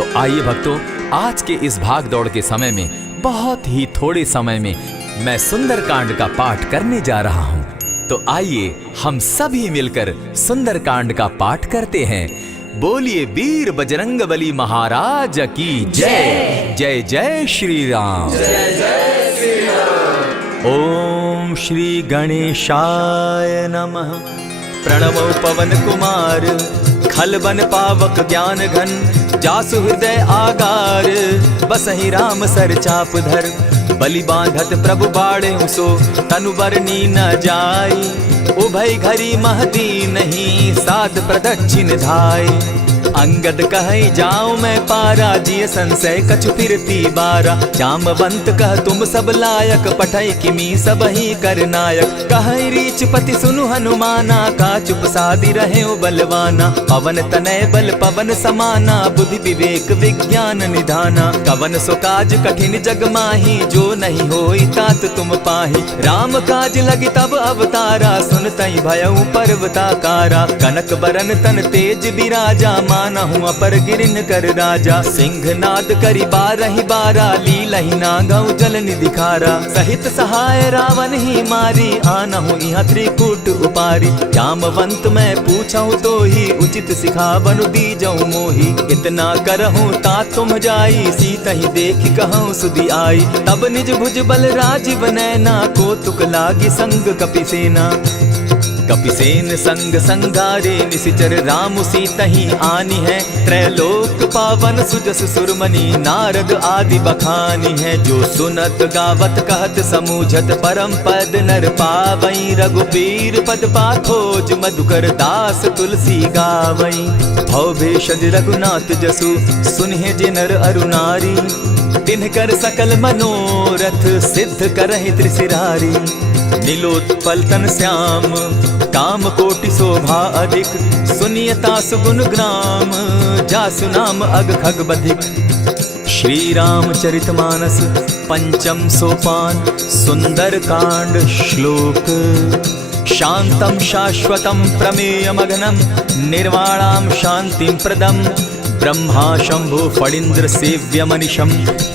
तो आइए भक्तों, आज के इस भाग दौड़ के समय में बहुत ही थोड़े समय में मैं सुंदरकांड का पाठ करने जा रहा हूँ। तो आइए हम सभी मिलकर सुंदरकांड का पाठ करते हैं। बोलिए वीर बजरंगबली महाराज की जय। जय जय श्री राम। जय जय श्री राम। ओम श्री गणेशाय नमः। प्रणवो पवन कुमार, खल बन पावक ज्ञान घन, जासु हृदय आगार, बसहि राम सर चाप धर, बलि बांधत प्रभु बाढ़े सो, तनु बरनी न जाई, उभय घरी महदी नहीं, सात प्रदक्षिण धाई। अंगद कहे जाऊं मैं पारा, जिय संशय कछु फिरती बारा, जामवंत कह तुम सब लायक, पठै किमी सब ही कर नायक, कहे रीच पति सुनु हनुमाना, का चुप सादी रहे बलवाना, पवन तनय बल पवन समाना, बुद्धि विवेक विज्ञान निधाना, कवन सो काज कठिन जग माही, जो नहीं होई तात तुम पाही, राम काज लगी तब अवतारा, सुनतई भयउ पर्वताकारा, कनक बरन तन तेज बिराजा, माना हूँ अपर गिरिन कर राजा, सिंह नाद करी बारहि बारा, लीलहि नागौ जल निधि खारा, सहित सहाय रावण ही मारी, आना हूँ यहाँ त्रिकूट उपारी, जामवंत मैं पूछूं तो ही, उचित सिखावनु दीजऊं मोही, इतना करहूँ ता तुम जाई, सीता ही देखी कहूँ सुधि आई, तब निज भुज बल राजीव नैना, को तुक लागी संग कपिसेना, कपिसेन संग संगारे, निशिचर राम सीता ही आनी है, त्रैलोक पावन सुजस सुरमणि, नारद आदि बखानी है, जो सुनत गावत कहत समूझत, परम पद नर पावई, रघुबीर पद पाखोज, मधुकर दास तुलसी गावई, भव भेषज रघुनाथ जसु, सुनहि जे नर अरु नारी, तिनकर सकल मनोरथ, सिद्ध करहि त्रिशिरारी, नीलोत्पल तन श्याम, काम कोटि शोभा अधिक, सुनियता सुगुण ग्राम, जासु नाम अग खग बधिक। श्री रामचरितमानस पंचम सोपान, सुंदर कांड श्लोक। शांतम शाश्वतम प्रमेयमघनम, निर्वाणाम शांतिं प्रदम, ब्रह्मा शंभु फणीन्द्र सेव्यमनिशं,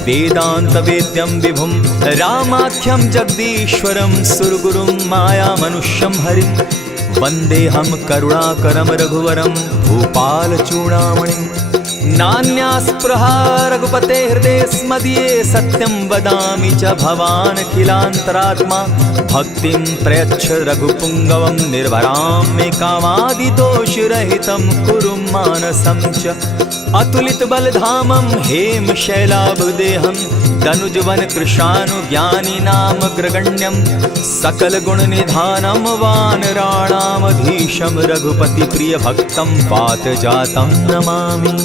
वेदांत वेद्यं विभुं, रामाख्यं जगदीश्वरं, सुरगुरुं माया मनुष्यं हरिं, वन्देऽहं करुणाकरं रघुवरं, भूपाल चूड़ामणिं, नान्या स्पृहा रघुपते हृदये स्मदीये, सत्यं वदामि च भवान् खिलान्तरात्मा, भक्तिं प्रयच्छ रघुपुङ्गवं, निर्भरां मे कामादिदोषरहितं, कुरु मानसं च अतुलित बलधामं, हेम शैलाभदेहं, तनुजवन कृशानुज्ञानी नामग्रगण्यं, सकल गुण निधानं, वानराणामधीशं, रघुपति प्रिय भक्तं, पातजातं नमामि।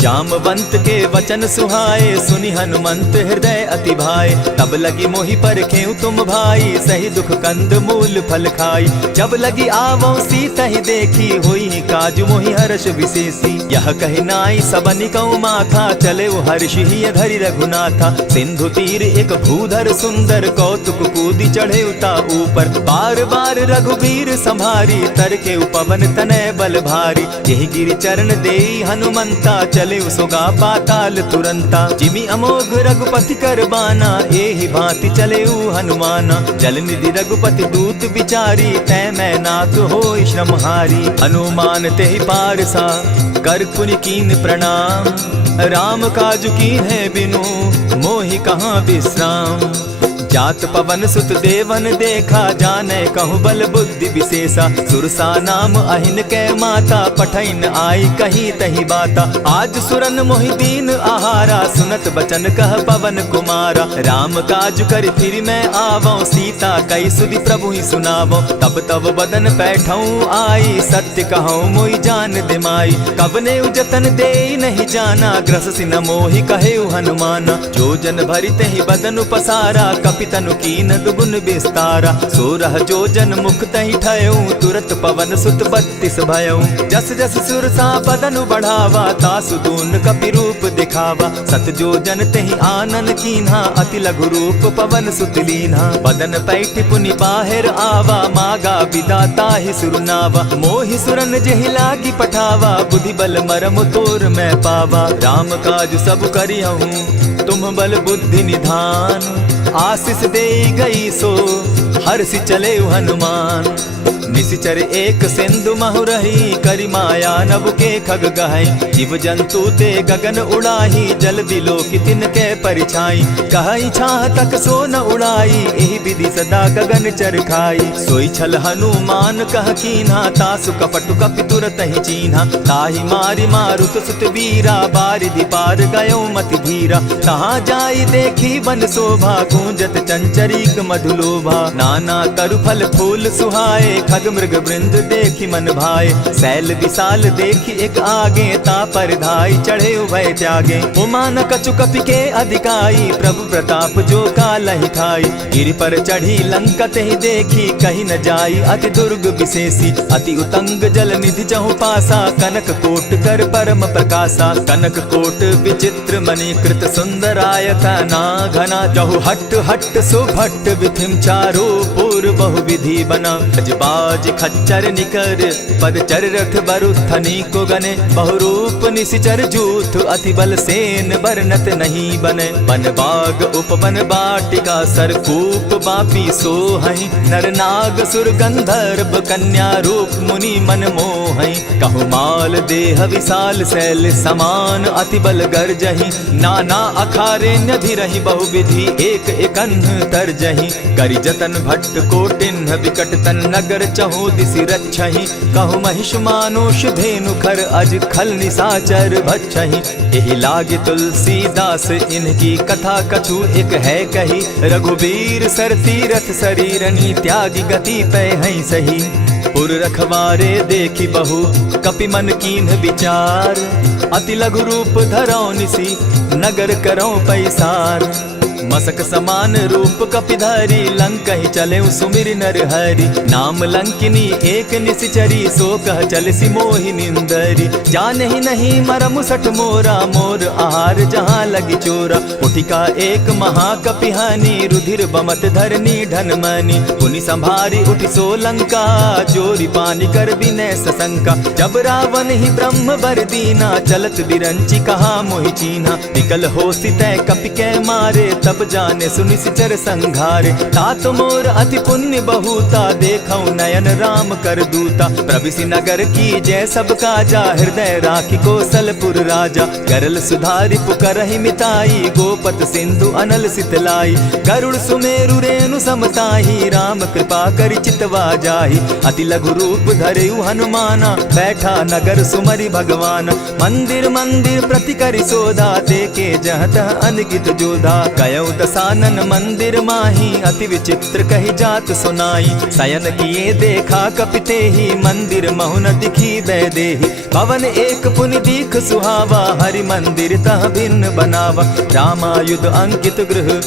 जामवंत के वचन सुहाए, सुनि हनुमंत हृदय अति भाए, तब लगी मोहि परखेउ तुम भाई, सही दुख कंद मूल फल खाई, जब लगी आवो सीता ही देखी, होई काज मोहि हर्ष विशेषी, यह कहि नाई सबनि कौ माथा, चले वो हर्ष ही धरि रघुनाथा, सिंधु तीर एक भूधर सुंदर, कौतुक कूदी चढ़े उता ऊपर, बार बार रघुबीर संभारी, तर के उपवन तनय बल भारी, यही गिरि चरण देई हनुमंता, चले उसोगा पाताल तुरंता, जिमि अमोघ रघुपति कर बाना, एहि भांति चले हनुमाना, जल निधि रघुपति दूत बिचारी, तै मैं नाथ होई श्रमहारी, हनुमान तेहि पारसा, कर पुनि कीन प्रणाम, राम काज कीन है बिनु, मोहि कहाँ विश्राम, जात पवन सुत देवन देखा, जाने कहु बल बुद्धि विशेषा, सुरसा नाम अहिन कै माता, पठैन आई कही तही बाता, आज सुरन मोहि दीन आहारा, सुनत बचन कह पवन कुमारा, राम काज कर फिर मैं आवऊं, सीता कई सुधि प्रभु ही सुनावो, तब तब बदन बैठऊं आई, सत्य कहूँ मोहि जान दिमाई, कबने उजतन दे नहीं जाना, ग्रससि न मोहि कहेउ हनुमाना, जो जन भरित ही बदन पसारा, पितनु कीन दुगुन विस्तारा, सोरह जो जन मुख तहि ठयऊ, तुरत पवन सुत 32 भयऊ, जस जस सुरसा बदनु बढ़ावा, तासु दून कपि रूप दिखावा, दिखावा। सत जो जन तेहि आनन कीन्हा, अति लघु रूप पवन सुत लीन्हा। बदन पैठ पुनि बाहिर आवा, मागा विदाता ही सुरनावा। मोहि सुरन जेहि लागी पठावा, बुद्धि बल मरम तोर मैं पावा। राम काज सब करिहूँ तुम बल बुद्धि निधान। आशीष दे गई सो हर्षि चले हनुमान। निशिचर एक सिंधु महु रही, करि माया नभ के खग गहई। जीव जंतु ते गगन उड़ाही, जल बिलो की तिनके परिछाई। कहई छाह तक सो न उड़ाई, एहि विधि सदा गगन चर खाई। सोई छल हनुमान कह कीन्हा, तासु कपटु कपि तुरत ही चीन्हा। ताहि मारि मारुत सुत वीरा, बारिधि पार गयो मति धीरा। कहाँ जाई देखी वन शोभा, गूंजत चंचरीक मधुलोभा। नाना तरु फल फूल सुहाए, खग मृग वृंद देखी मन भाए। सैल विशाल देखी एक आगे, ता पर धाई चढ़े उभय त्यागे। उमान कछु कपि के अधिकाई, प्रभु प्रताप जो कालहि खाई। गिरि पर चढ़ी लंका तेहि देखी, कहीं न जाई अति दुर्ग विशेषी। अति उतंग जल निधि जहु पासा, कनक कोट कर परम प्रकाशा। कनक कोट विचित्र मणिकृत सुंदरायता ना घना। जहु हट हट सुभट विधिम चारो पूर्व बहु विधि बना। बाज खच्चर निकर पदचर रथ बरुथनी को गने। बहुरूप निशिचर जूथ अति बल सेन बरनत नहीं बने। बन बाग उपवन बाटिका सरकूप बापी सोहई। नर नाग सुर गंधर्व कन्या रूप मुनि मन मोहई। कहु माल देह विशाल शैल समान, अति बल गर्जही। नाना अखारे न्यधिरहि बहुविधि, एक एकन्ह तरजही। करि जतन भट्ट कोटिन्ह विकट तन नगर चहु दिसि रक्षहि। कहु महिष मानुष धेनु खर, अज खल निशाचर भक्षहि। एहि लागे तुलसीदास इनकी कथा, कछु एक है कही। रघुबीर सर तीरथ शरीरनी, त्यागी गति पै हई सही। पुर रखवारे देखी बहु कपि मन कीन्ह विचार। अति लघु रूप धरौ निसि, नगर करौ पैसार। मसक समान रूप कपिधारी, लंकहि चले सुमिर नर हरि। नाम लंकिनी एक निशिचरी, सो कह चल सी मोहि निंदरी। जानहि नहीं मरम सठ मोरा, मोर आहार जहाँ लगी चोरा। उठिका एक महाकपिहानी, रुधिर बमत धरनी ढन मनी। पुनि संभारी उठि सो लंका, जोरी पानी कर विनय सशंका। जब रावण ही ब्रह्म बर दीना, चलत बिरंची कहा मोहि चीन्हा। निकल हो सितै कपि के मारे, तब जाने सुनिशिचर संघारे। तात मोर अति पुण्य बहुता, देखौ नयन राम कर दूता। प्रविशि नगर की जय सब काजा, हृदय राखी कौशलपुर राजा। गरल सुधारि पुकरहि मिताई, गोपत सिंधु अनल सितलाई। गरुड़ सुमेरु रेणु समताही, राम कृपा करि चितवा जाहि। अति लघु रूप धरेउ हनुमाना, बैठा नगर सुमरि भगवान। मंदिर मंदिर प्रति करि सोधा, देखे जहत अनगित जोधा। गयो दसानन मंदिर माही, अति विचित्र कही जात सुनाई। शयन किए देखा कपिते ही, मंदिर महु न दिखी वैदेही। भवन एक पुनि दीख सुहावा, हरि मंदिर तह भिन्न बनावा। रामायुध अंकित गृह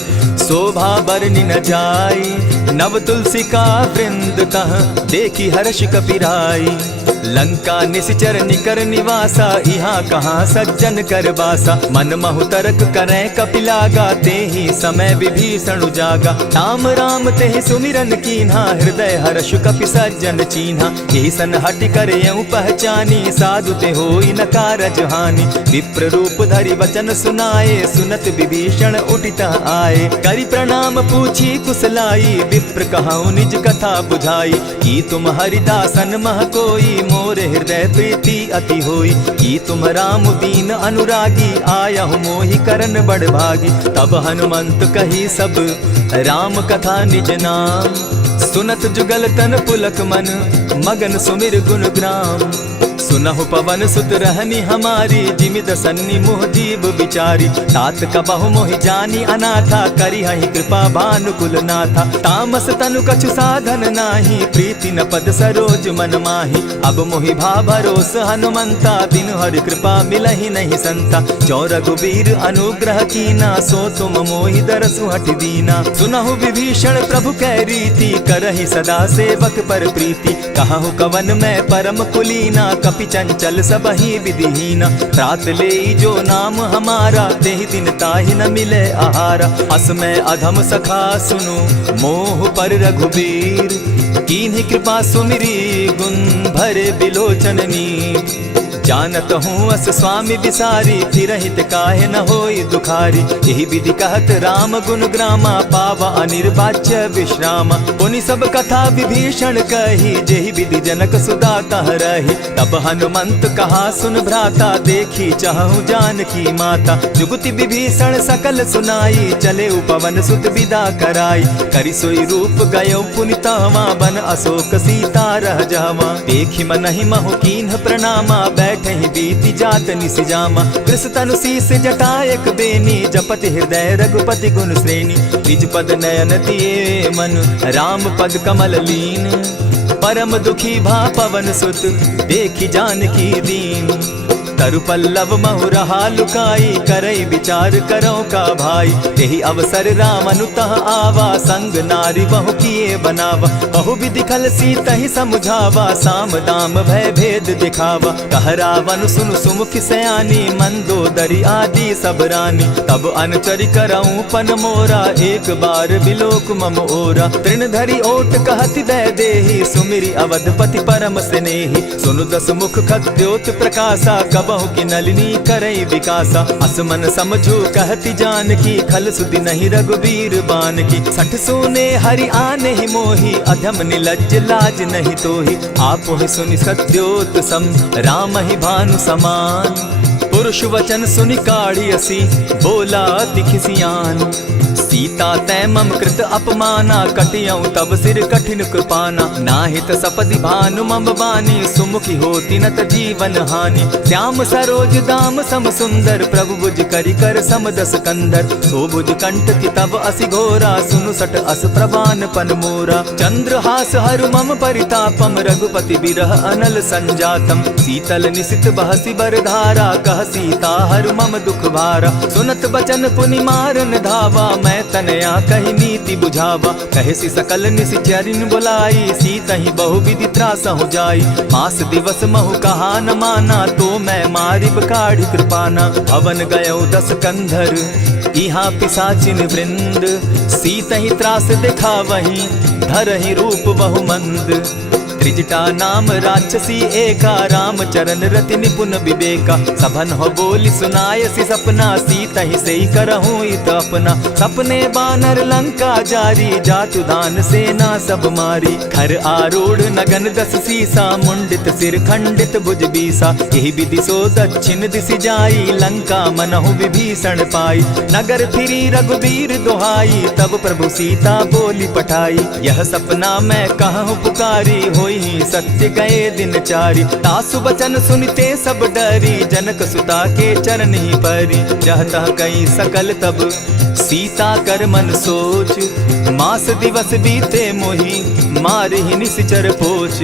शोभा बरनि न जाई। नव तुलसी का वृंद तह देखी हर्ष कपिराई। लंका निशिचर निकर निवासा, यहाँ कहाँ सज्जन कर बासा। मन महु तर्क करै कपिलागा, तेहि समय विभीषण उजागा। राम राम तेहि सुमिरन कीन्हा, हृदय हर्ष कपि सज्जन चीन्हा। एहि सन हटि करयउ पहचानी, साधु ते होई न कारज हानि। विप्र रूप धरि वचन सुनाए, सुनत विभीषण उठित आए। करि प्रणाम पूछी कुशलाई, विप्र कहौ निज कथा बुझाई। की तुम हरिदासन मह कोई, मोर हृदय प्रीति अति होई। की तुम राम दीन अनुरागी, आयहु मोहि करन बड़ भागी। तब हनुमंत कही सब राम कथा निज नाम, सुनत जुगल तन पुलक मन, मगन सुमिर गुण ग्राम। सुनहु पवन सुत रहनी हमारी, जिमिद सन्नी मुह जीव विचारी। तात कबहु मोहि जानी अनाथा, करिहहि कृपा भानुकुल नाथा। तामस तनु कछु साधन नाही, प्रीति न पद सरोज मन माही। अब मोहि भा भरोस हनुमंता, बिनु हरि कृपा मिलहि नहीं संता। जो रघुबीर अनुग्रह कीना, सो तुम मोहि दरसु हठि दीना। सुनहु विभीषण प्रभु कै रीति, करहि सदा सेवक पर प्रीति। कहु कवन मैं परम कुलीना, कपि चंचल सबहि विधिहीन। त्रात ले जो नाम हमारा, तेहि दिन ताहि न मिले आहारा। अस में अधम सखा सुनु, मोह पर रघुबीर। कीन्ही कृपा सुमिरी, गुण भरे बिलोचन नीर। जानत हूँ अस स्वामी बिसारी, फिरहित काहे न होई दुखारी। यही विधि कहत राम गुण ग्रामा, पावा अनिर्वाच्य विश्रामा। पुनि सब कथा विभीषण कही, जेहि विधि जनक सुदा तह रही। तब हनुमंत कहा सुन भ्राता, देखी चाहूँ जानकी माता। जुगति विभीषण सकल सुनाई, चले उपवन सुत विदा कराई। करि सोई रूप गयो पुनि तहवा, बन अशोक सीता रह जावा। देखी मनहि महु कीन्ह प्रणामा, बैठे बीती जात निस जामा। कृष तनु शीस जटायक बेनी, जपति हृदय रघुपति गुण श्रेणी। निज पद नयन दिए मन, राम पद कमल लीन। परम दुखी भा पवन सुत, देखी जानकी दीन। तरु पल्लव महु रहा लुकाई, करई विचार करो का भाई। यही अवसर राम अनुतः आवा, संग नारी बहु किए बनावा। बहु विधि खल सीतहि समुझावा, साम दाम भय भेद दिखावा। कह रावण सुन सुमुखि सयानी, मंदोदरी आदि सब रानी। तब अनुचरि करऊं पन मोरा, एक बार बिलोक मम ओरा। तृण धरि ओट कहति दय देहि, सुमिरि अवधपति परम स्नेही। सुनु दस मुख खद्योत प्रकाशा, कबहु की नलिनी करई विकासा। असमन समझो कहति जानकी, खल सुधि नहीं रघुबीर बान की। सठ सोने हरि आने ही मोही, अधम निलज्ज लाज नहीं तोही। आपो ही सुनि सत्योत सम, राम ही भानु समान। पुरुष वचन सुनि काढ़ी असी, बोला अति खिसियान। सीता तै मम कृत अपमाना, कटियऊं तब सिर कठिन कृपाना। नाहित सपदि भानु मम बानी, सुमुखी होती नत जीवन हानि। श्याम सरोज दाम सम सुंदर, प्रभु भुज करि कर सम दस कंधर। सो भुज कंठ की तब असि घोरा, सुनु सट अस प्रवान पन मोरा। चंद्रहास हरु मम परितापम, रघुपति बिरह अनल संजातम। शीतल निशित बहसी बरधारा, कह सीता हरु मम दुख भारा। सुनत बचन पुनि मारन धावा, मैं तनया कही नीति बुझावा। कहेसी सकल निशिचरिन बुलाई, सीतहि बहु विधि त्रास हो जाई। मास दिवस महु कहा न माना, तो मैं मारिब काढ़ी कृपाना। भवन गयो दस कंधर, इहाँ पिशाचिन वृंद। सीतहि त्रास देखा वही, धरहि रूप बहु मंद। त्रिजटा नाम राक्षसी एका, राम चरण रति निपुण विवेका। सभन हो बोली सुनायसी सपना, सीतहि सेई करहूँ इत अपना। सपने बानर लंका जारी, जातु दान सेना सब मारी। खर आरूढ़ नगन दस सीसा, मुंडित सिर खंडित भुज बीसा। यही विधि सो दक्षिण दिशि जाई, लंका मनहु विभीषण पाई। नगर फिरी रघुबीर दुहाई, तब प्रभु सीता बोली पठाई। यह सपना मैं कहूँ पुकारी, होई सत्य गए दिन चारी। तासु बचन सुनते सब डरी, जनक सुता के चरण ही परी। जहतः कई सकल तब सीता कर मन सोच, मास दिवस बीते मोही, मार ही निश्चर पोच।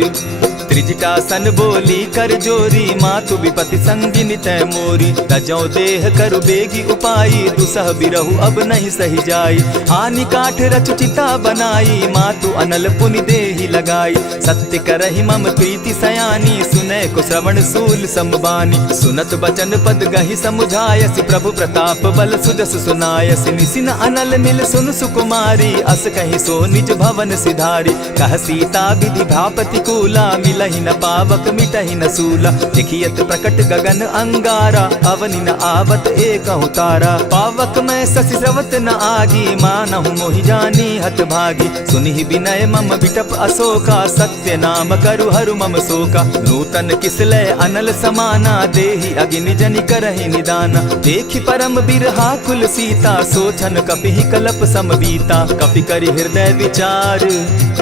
त्रिजटा सन बोली कर जोरी, मातु विपति संगिनी तै मोरी। तजौ देह करु बेगी उपाई, दुसह बिरहु अब नहीं सही जाई। हानि काठ रच चिता बनाई, मातु अनल पुनि देहि लगाई। सत्य करहि मम प्रीति सयानी, सुनै को श्रवण सूल संबानी। सुनत बचन पद गहि समुझायसि, प्रभु प्रताप बल सुजस सुनायसि। निसिन अनल मिल सुन सुकुमारी, अस कहि सो निज भवन सिधारी। कह सीता विधि भापति कूला, मिलहि न पावक मिटहि न सूला। देखियत प्रकट गगन अंगारा, अवनि न आवत एकहु तारा। पावक मैं शशि स्रवत न आगी, मानहु मोहि जानी हत भागी। सुनिहि विनय मम बिटप अशोका, सत्य नाम करु हरु मम शोका। नूतन किसलय अनल समाना, देहि अगिनि जनि करहि निदाना। देखि परम बिरहा कुल सीता, सोचन कपिहि कलप सम बीता। कपि करि हृदय विचार,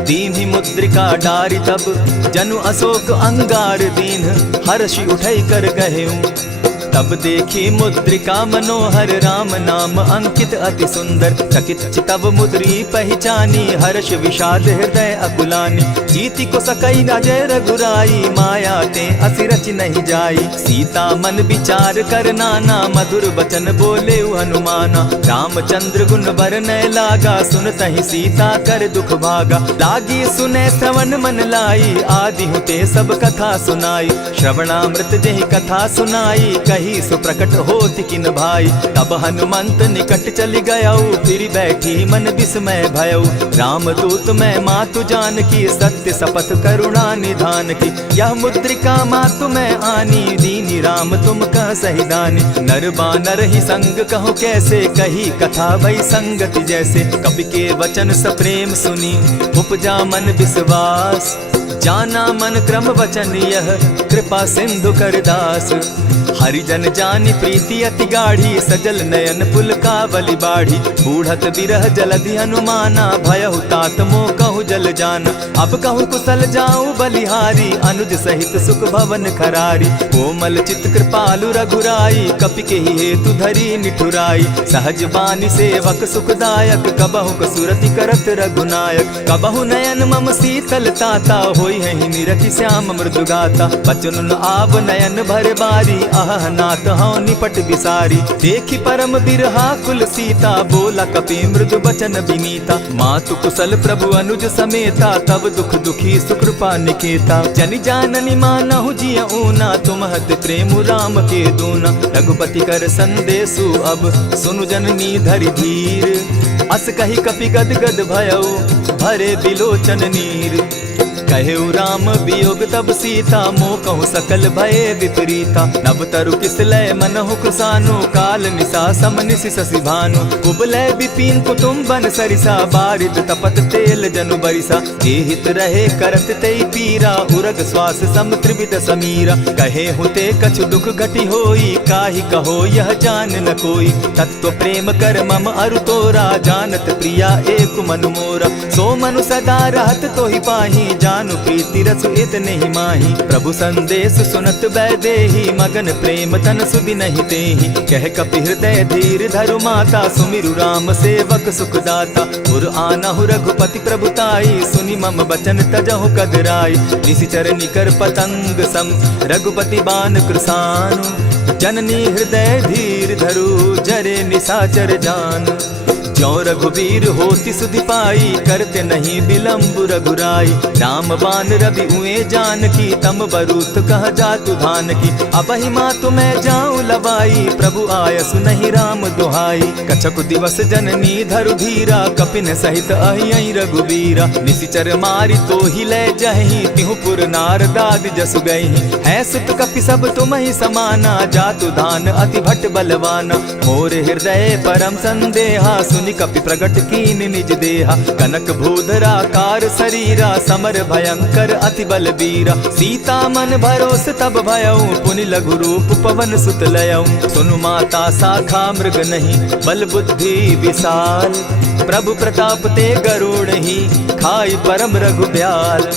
दीन्हि मुद्रिका डारि। तब जनु अशोक अंगार दीन, हर्षि उठै कर गहेऊ। तब देखी मुद्रिका मनोहर राम नाम अंकित अति सुंदर। चकित चितव मुद्री पहचानी हर्ष विषाद हृदय अकुलानी। जीति को सकई न जय रघुराई माया ते असि रचि नहीं जाई। सीता मन विचार कर नाना मधुर बचन बोले हनुमाना। रामचंद्र गुण बरनय लागा सुनतहि सीता कर दुख भागा। लागी सुने श्रवण मन लाई आदि हुते सब कथा सुनाई। श्रवणामृत जेहि कथा सुनाई कही सुप्रकट होति किन भाई। तब हनुमंत निकट चली गयऊ फिर बैठी मन विस्मय भयऊ। रामदूत मैं मातु जान की सत्य शपथ करुणा निधान की। यह मुद्रिका मातु मैं आनी दीनी राम तुम कह सही दानी। नर बानर ही संग कहो कैसे कही कथा भई संगति जैसे। कपि के वचन सप्रेम सुनी उपजा मन विश्वास। जाना मन क्रम वचन यह कृपा सिंधु कर दास। हरिजन जानी प्रीति अति गाढ़ी सजल नयन पुलकावली बाढ़ी। बूढ़त बिरह जलधि हनुमाना भयहु तात मोह कहु जल जाना। अब कहु कुशल जाऊं बलिहारी अनुज सहित सुख भवन खरारी। कोमल चित कृपालु रघुराई कपि के ही हेतु धरी निठुराई। सहज बानी सेवक सुखदायक कबहु कसुरति करत रघुनायक। कबहु नयन मम शीतल ताता होई है निरखि श्याम मृदु गाता। बचन आव नयन भर बारी आह नाथ हौ निपट बिसारी। देखी परम बिरहा कुल सीता बोला कपि मृदु बचन विनीता। मातु कुशल प्रभु अनुज समेता तब दुख दुखी सुकृपा निकेता। जनि जाननी मानहु जिय ऊना तुम हत प्रेम राम के दूना। रघुपति कर संदेशु अब सुनु जननी धरि धीर। अस कही कपि गद गद भयऊ भरे बिलोचन नीर। कहेउ राम वियोग तब सीता मोह कहु सकल भये विपरीता। नव तरु किसलय मनहु कृसानु काल निशा सम निशि शशि भानु। कुबलय विपिन कुटुम्बन सरिसा बारिद तपत तेल जनु बरिसा। जे हित रहे करत तेई पीरा उरग श्वास सम त्रिविध समीरा। कहे हुते कछु दुख घटी होई काहि कहो यह जान न कोई। तत्व प्रेम कर मम अरु तोरा जानत प्रिया एक मनु मोरा। सो मनु सदा रहत तोहि पाही जानु प्रीति रसु इतने ही माही। प्रभु संदेश सुनत बैदेही मगन प्रेम तन सुधि नहीं तेहि। कह कपि हृदय धीर धरु माता सुमिरु राम सेवक सुखदाता। उर आनहु रघुपति प्रभुताई सुनि मम बचन तजहु कदराई। निशिचर निकर पतंग सम रघुपति बान कृसानु। जननी हृदय धीर धरु जरे निशाचर जान। ज्यों रघुवीर होति सुधि पाई करते नहीं विलम्ब रघुराई। राम बान रवि उए जान की तम बरूत कह जातु धान की। अबहि मातु मैं जाऊं लवाई प्रभु आयसु नहीं राम दुहाई। कछक दिवस जननी धरु धीरा कपिन सहित अहि रघुवीरा। निशिचर मारी तो ही ले जहि तिहु पुर नारदाद जसु गई। है सुत कपि सब तुम ही समाना जातु धान अति भट बलवाना। मोर हृदय परम संदेहा सुनि कपि प्रगट कीन निज देहा। कनक भूधरा कार शरीरा समर भयंकर अति बलबीरा। सीता मन भरोस तब भयऊ पुनि लघु रूप पवन सुत लयऊ। सुनु माता शाखा मृग नहीं बल बुद्धि विशाल। प्रभु प्रताप ते गरुड़ ही खाई परम रघुब्याल।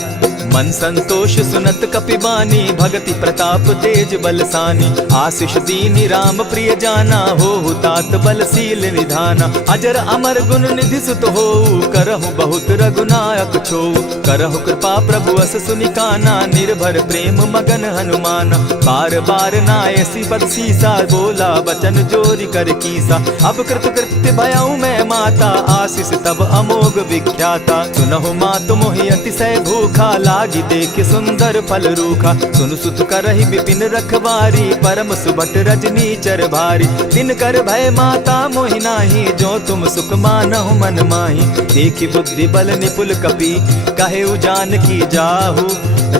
मन संतोष सुनत कपि बानी भगति प्रताप तेज बलसानी। आशीष दीनी राम प्रिय जाना हो तात बलशील निधाना। अजर अमर गुण निधि सुत हो करहु बहुत रघुनायक छो। करहु कृपा प्रभु अस सुनिकाना निर्भर प्रेम मगन हनुमाना। बार बार नायसी पद सीसा बोला बचन जोरी कर कीसा। अब कृत कृत्य भयऊ मैं माता आशीष तब अमोघ विख्याता। सुनहु मातु मोहि अतिशय भूखा लागी देख सुंदर फल रूखा। सुन सुत करहि विपिन रखवारी परम सुबट रजनी चर भारी। दिन कर भय माता मोहि नाही जो तुम सुख मानहु मन माही। देखि बुद्धि बल निपुल कपि कहेउ जानकी जाहु।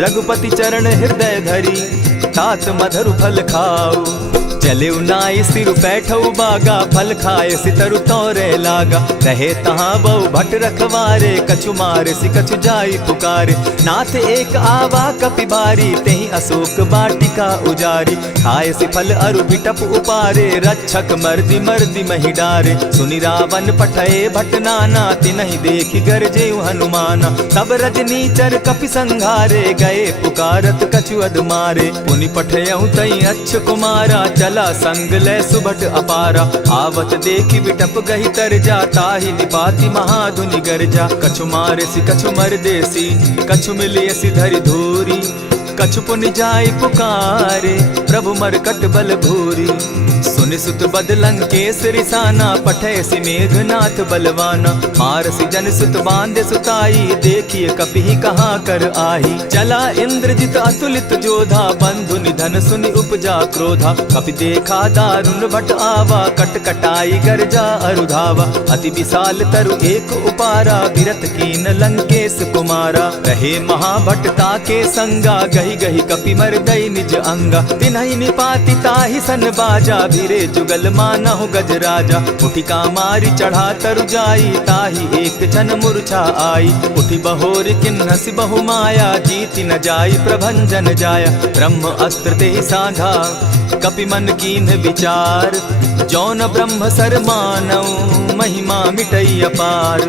रघुपति चरण हृदय धरी तात मधुर फल खाऊ। चले नाई सिर बैठऊ बागा फल खाए सितरु तोरे लागा। रहे तहाँ बहु भट रखवारे कछु मारे सि कछु जाई पुकारे। नाथ एक आवा कपि बारी तेहि अशोक बाटिका उजारी। खाए सि फल अरु बिटप उपारे रक्षक मर्दि मर्दि महि डारे। सुनि रावण पठये भट नाना तिनहि देखि गरजेउ हनुमाना। तब रजनी चर कपि संघारे गए पुकारत कछु अध मारे। पुनि पठयउ तई अच्छ कुमारा चल चला संग ले सुभट अपारा। आवत देखी बिटप गही तर जा, ताहि निपाति महाधुनि गर्जा। कछु मारे सी कछु मर देसी, कछु मिलिए सी धरि धूरी। कछु पुनि जाय पुकारे, प्रभु मरकट बल भूरी। सुनि सुत बद लंकेश रिसाना, पठे सि मेघनाथ बलवाना। मारसि जन सुत बांधे सुताई, देखिए कपि कहाँ कर आही। चला इंद्रजित अतुलित जोधा, बंधु निधन सुनि उपजा क्रोधा। कपि देखा दारुण भट आवा, कट कटाई गर्जा अरुधावा। अति विशाल तरु एक उपारा, विरत कीन लंकेश कुमारा। रहे महाभट्टा के संगा, गही गही कपि मर गई निज अंगा। तिन्हि निपाति ताहि सन बाजा, धीरे जुगल मानहु गजराजा। उठिका मारी चढ़ा तरु जाई, ताहि एक जन मूर्छा आई। उठि बहोर किन्हसि बहु माया, जीति न जाई प्रभंजन जाया। ब्रह्म अस्त्र तेहि साधा, कपि मन कीन्ह विचार। जौन ब्रह्म सर मानऊ, महिमा मिटई अपार।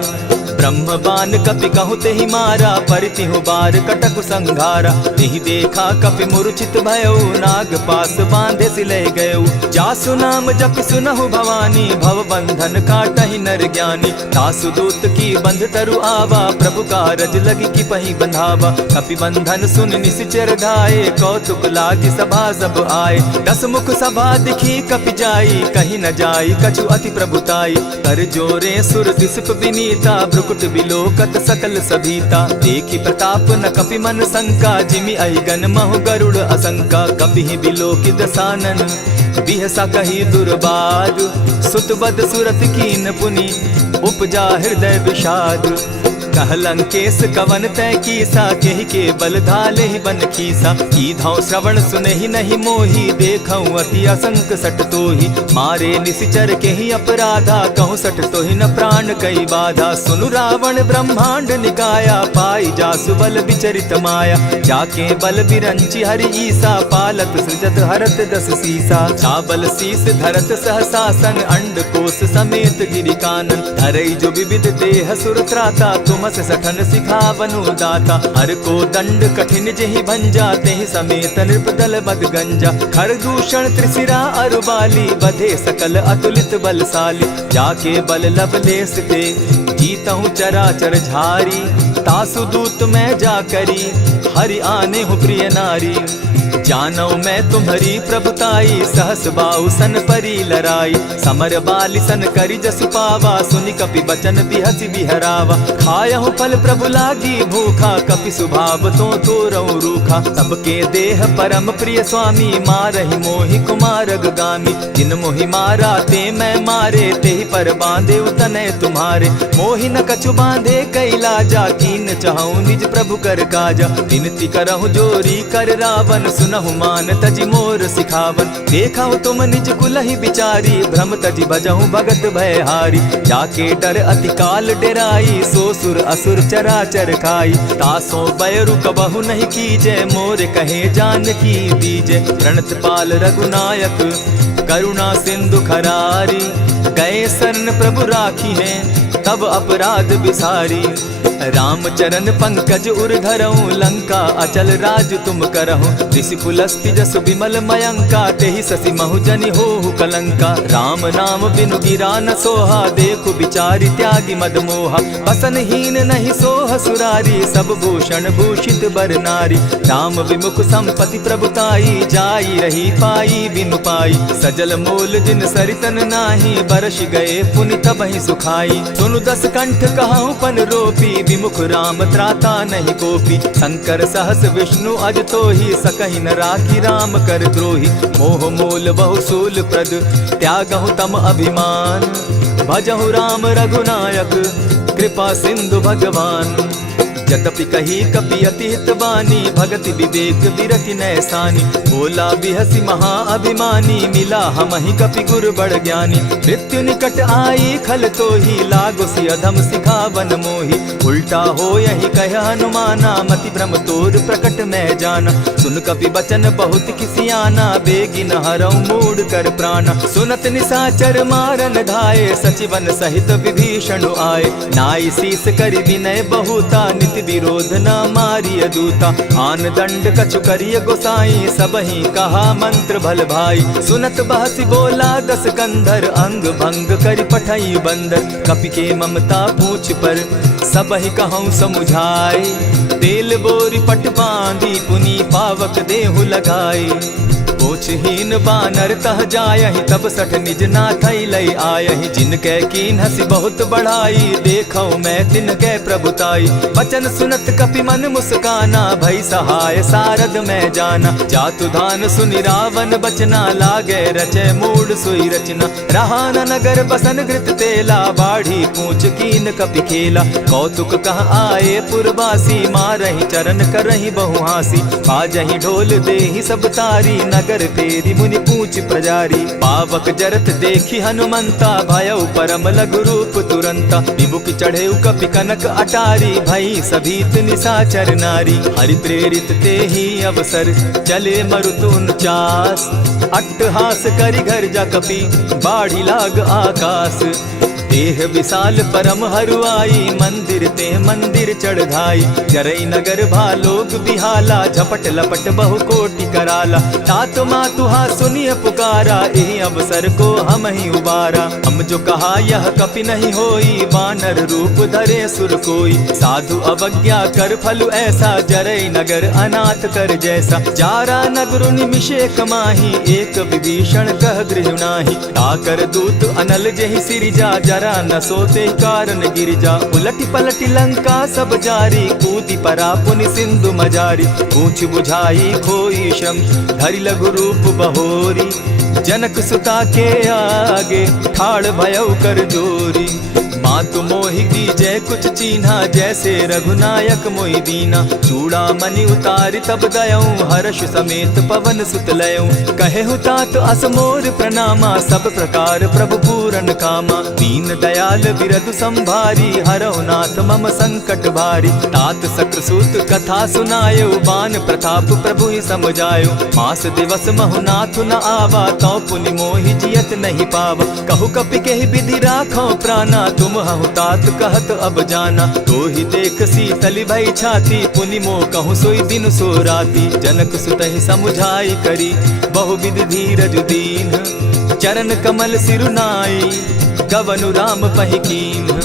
ब्रह्म बान कपि कहु तेहि मारा, परितिहु बार कटक संघारा। तेहि देखा कपि मूर्छित भयउ, नाग पास बांधे सिले गयउ। जासु नाम जपि सुनहु भवानी, भव बंधन काटहि नर ज्ञानी। तासु दूत की बंध तरु आवा, प्रभु कारज लगी की पहि बंधावा। कपि बंधन सुन निसिचर धाये, कौतुक लागी सभा सब आए। दस मुख सभा दिखी कपि जाई, कहीं न जाई कछु अति प्रभुताई। कर जोरे सुर दिसप विनीता, भ्रुकुट बिलोकत सकल सभीता। देखी प्रताप न कपि मन शंका, जिमि अहिगन महु गरुड़ असंका। कपि बिलोकि दसानन, बिहसा कही दुर्बाद। सुत बद सुरत कीन पुनि, उपजा हृदय विषाद। कह लंकेश कवन तय कीसा, केहि के बल धाले ही बन खीसा। कीधौ श्रवण सुने ही नहीं मोही, देखऊं अति असंक सट तोही। मारे निसिचर के ही अपराधा, कहूँ सट तो ही न प्राण कई बाधा। सुनु रावण ब्रह्मांड निकाया, पाई जासु बल विचरित माया। जाके बल बिरंची हरि ईसा, पालत सृजत हरत दस सीसा। चाबल शीस धरत सहसासन, अंड कोश समेत गिरि कानन। धरई जो विविध देह सुर त्राता, तुमस सठन सिखावनु दाता। हर को दंड कठिन जेहि भंजा, तेहि समेत नृपदल बद गंजा। खर दूषण त्रिशिरा अरुबाली, बधे सकल अतुलित बलशाली। जाके बल लवलेस ते, जीतहु चराचर झारी। तासु दूत मैं जा करी, हरि आने हूँ प्रिय नारी। जानो मैं तुम्हारी प्रभुताई, सहस बाहु सन परी लराई। समर बाली सन करी जसु पावा, सुनि कपि बचन बिहसि बिहरावा। खायहु फल प्रभु लागी भूखा, कपि सुभाव तो तोरऊ रूखा। सबके देह परम प्रिय स्वामी, मारहि मोहि कुमारग गामी। जिन मोहि मारा ते मैं मारे, तेहि पर बांधे उतने तुम्हारे। मोहि न कछु बांधे कैलाजा, कीन चाहूं निज प्रभु कर काजा। विनती करहु जोरी कर रावण, सुनहु मान तजि मोर सिखावन। देखहु तुम निज कुलहि बिचारी, भ्रम तजि भजहु भगत भयहारी। जाके डर अति काल डेराई, सो सुर असुर चराचर खाई। तासो बैरु कबहु नहीं कीजे, मोर कहे जानकी दीजे। प्रणत पाल रघुनायक, करुणा सिंधु खरारी। गए शरण प्रभु राखी है, तब अपराध बिसारी। राम चरण पंकज उर धरऊं, लंका अचल राज तुम करहूं। ऋषि पुलस्ति जस विमल मयंका, तेहि ससि महु जनि होहु कलंका। राम नाम बिनु गिरा न सोहा, देखु बिचारी त्यागी मद मोहा। बसनहीन नहीं सोह सुरारी, सब भूषण भूषित बर नारी। राम विमुख संपति प्रभुताई, जाई रही पाई बिनु पाई। सजल मोल जिन सरितन नाही, बरस गए पुनि तबहि सुखाई। सुनु दस कंठ कहूँ पन रोपी, विमुख राम त्राता नहीं कोपी। शंकर सहस विष्णु अज तो ही, सकहि न राखी राम कर द्रोही। मोह मूल बहु सूल प्रद, त्यागहु तम अभिमान। भजहु राम रघुनायक, कृपा सिंधु भगवान। यद्यपि कही कपि अति हितवानी, भगति विवेक विरति नैसानी। बोला बिहसि महा अभिमानी, मिला हमहि कपि गुर बड़ ज्ञानी। मृत्यु निकट आई खल तो ही, लागो सि अधम सिखावन मोही। उल्टा हो यही कह हनुमाना, मति भ्रम तोर प्रकट मैं जाना। सुन कपि बचन बहुत किसियाना, बेगी न हरऊ मूड कर प्राणा। सुनत निसाचर मारन धाये, सचिवन सहित विभीषण आए। नाई शीस करि विनय बहुता, निति कहि विरोध न मारिय दूता। आन दंड कछु करिय गोसाई, सबहि कहा मंत्र भल भाई। सुनत बहसी बोला दस कंधर, अंग भंग करि पठई बंदर। कपि के ममता पूछ पर, सबहि कहूँ समुझाए। तेल बोरी पट बांधी, पुनि पावक देहु लगाई। पूछहीन बानर तह जायहि, तब सठ निज नाथ लई आयहि। जिनके कीन हसी बहुत बढ़ाई, देखौ मैं तिनके प्रभुताई। बचन सुनत कपि मन मुस्काना, भई सहाय सारद में जाना। जातु धान सुनि रावण बचना, लागे रचे मूड सोई रचना। रहा न नगर बसन घृत तेला, बाढ़ी पूछ कीन कपि खेला। कौतुक कह आए पुरवासी, मारहि चरण करहि बहु हासी। बाजहि ढोल देहि सब तारी, नगर तेरी मुनि पूछ प्रजारी। पावक जरत देखी हनुमंता, भयउ परम लघु रूप तुरंता। विमुख चढ़े कपि कनक अटारी, भई सभीत निशाचर नारी। हरि प्रेरित ते ही अवसर, चले मरुतु 49। अट्टहास करि घर जा कपि, बाढ़ी लाग आकाश। देह विशाल परम हरुआई, मंदिर ते मंदिर चढ़ाई। जरई नगर भालोग बिहाला, झपट लपट बहु कोटि कराला। तात मातुहा सुनिय पुकारा, एहि अवसर को हम ही उबारा। हम जो कहा यह कपि नहीं होई, बानर रूप धरे सुर कोई। साधु अवज्ञा कर फल ऐसा, जरई नगर अनाथ कर जैसा। जारा नगर निमिषे कमाही, एक विभीषण कह गृह नाही। ताकर दूत अनल जहि सिरिजा, जरा न सोते कारण गिरिजा। उलटी पलटी लंका सब जारी, कूदी परा पुनि सिंधु मजारी। पूछ बुझाई खोई श्रम, धरि लघु रूप बहोरी। जनक सुता के आगे, ठाड़ भयउ कर जोरी। मातु मोहि दीजै कुछ चीन्हा, जैसे रघुनायक मोहि दीना। चूड़ा मणि उतारि तब दयऊं, हर्ष समेत पवन सुत लयऊं। कहेहु तात असमोर प्रणामा, सब प्रकार प्रभु पूरन कामा। दीन दयाल बिरधु संभारी, हरहु नाथ मम संकट भारी। तात सक्रसूत कथा सुनायो, बान प्रताप प्रभु ही समझायो। मास दिवस महु नाथ न आवा, तौ पुनि मोहि जियत नहीं पावा। कहु कपि केहि विधि राखो प्राणा, तुम हहु तात कहत अब जाना। तो ही देख शीतली भई छाती, पुनि मो कहूँ सोई दिन सो राती। जनक सुतहि समुझाई करी, बहु विधि धीरज दीन। चरण कमल सिरुनाई, गवनु राम पहि कीन।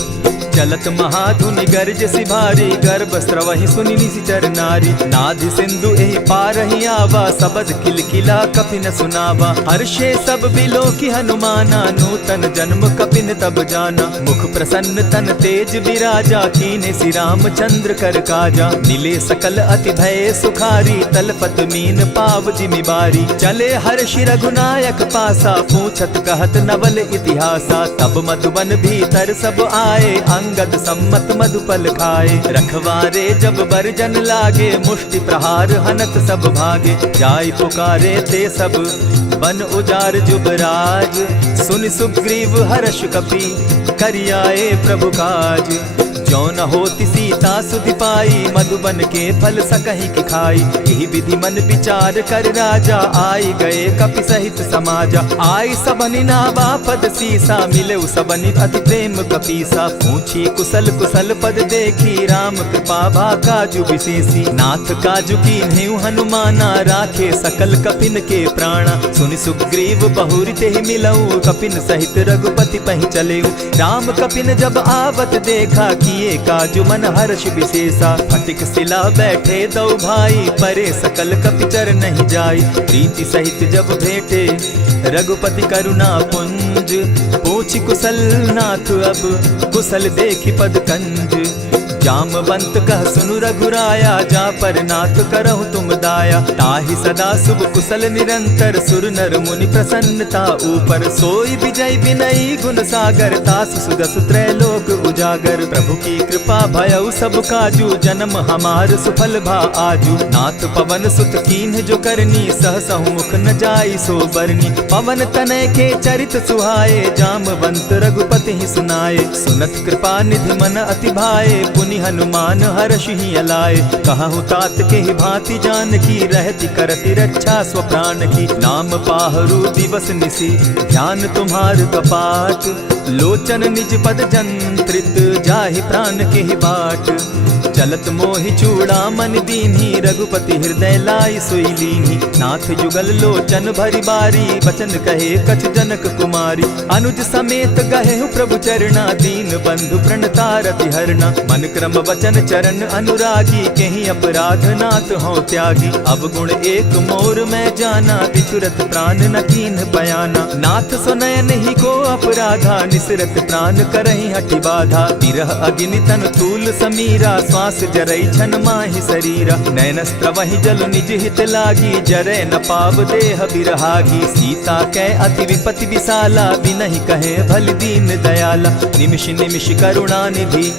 चलत महाधुनि गर्ज सिभारी, गर्भ स्रवहि सुनि निशिचर नारी। नाधि सिंधु एहि पारहि आवा, सबद किलकिला कपि न सुनावा। हर्षे सब बिलो की हनुमाना, नूतन जन्म कपिन तब जाना। मुख प्रसन्न तन तेज विराजा, कीने श्री रामचंद्र कर काजा। नीले सकल अति भय सुखारी, तलपत मीन पाव जिमि बारी। चले हर्षि रघुनायक पासा, पूछत कहत नवल इतिहासा। तब मधुबन भीतर सब आए, अंगद सम्मत मधुपल खाए। रखवारे जब बरजन लागे, मुष्टि प्रहार हनत सब भागे। जाय पुकारे ते सब, बन उजार जुबराज। सुनि सुग्रीव हर्ष कपि, करियाए प्रभु काज। जो न होती सीता सुधि पाई, मधुबन के फल सकहि की खाई। यही विधि मन विचार कर राजा, आई गए कपि सहित समाजा। आई सबनि नावा पद सीसा, मिले सबनि अति प्रेम कपीसा। पूछी कुशल कुशल पद देखी, राम कृपा भा काजु विशेषी। नाथ काजु कीन्हेउ हनुमाना, राखे सकल कपिन के प्राणा। सुनि सुग्रीव बहुरि तेहि मिलऊ, कपिन सहित रघुपति पहि चलेऊ। राम कपिन जब आवत देखा, किए काजु मन हर्ष विशेषा। फटिक सिला बैठे दो भाई, परे सकल कपिचर नहीं जाई। प्रीति सहित जब भेटे, रघुपति करुणा पुंज। पूछ कुशल नाथ अब, कुशल देखि पद कंज। जामवंत कह सुनु रघुराया, जा पर नाथ करहु तुम दाया। ताहि सदा शुभ कुशल निरंतर, सुर नर मुनि प्रसन्नता ऊपर। सोई विजय विनयी गुण सागर, तास सुदस त्रैलोक उजागर। प्रभु की कृपा भयउ सब काजू, जन्म हमार सुफल भा आजू। नाथ पवन सुत कीन्ह जो करनी, सहसहु मुख न जाई सो बरनी। पवन तनय के चरित सुहाए, जामवंत रघुपति ही सुनाए। सुनत कृपा निधि मन अति भाए, पुनि हनुमान हर्ष ही अलाए। कहूँ तात के ही भांति जान की, रहती करती रक्षा स्व प्राण की। नाम पाहरु दिवस निसी, ध्यान तुम्हार कपाट। लोचन निज पद जंत्रित जाहि प्राण के बाट। चलत मोहि चूड़ामन दीन्ही रघुपति हृदय लाई सोई लीन्ही। नाथ जुगल लोचन भरी बारी बचन कहे कछ जनक कुमारी। अनुज समेत गहे प्रभु चरणा दीन बंधु प्रणतारति हरना। मन क्रम वचन चरण अनुरागी कहीं अपराध नाथ हो त्यागी। अब गुण एक मोर में जाना बिचुरत प्राण न कीन बयाना। नाथ सुनयन ही को अपराधा निसरत प्राण करहि हठि बाधा। विरह अग्नि तन तूल समीरा श्वास जरई छन माहि शरीरा। नैनस्त्र वही जल निज हित लागी जरे न पाव देह बिरहागी। सीता कै अति विपति विशाला बिनहि कहे भल दीन दयाला। निमिष निमिष करुणा निधि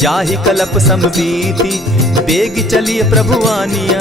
जाहि कलप समबीति। बेग चलिए प्रभु आनिया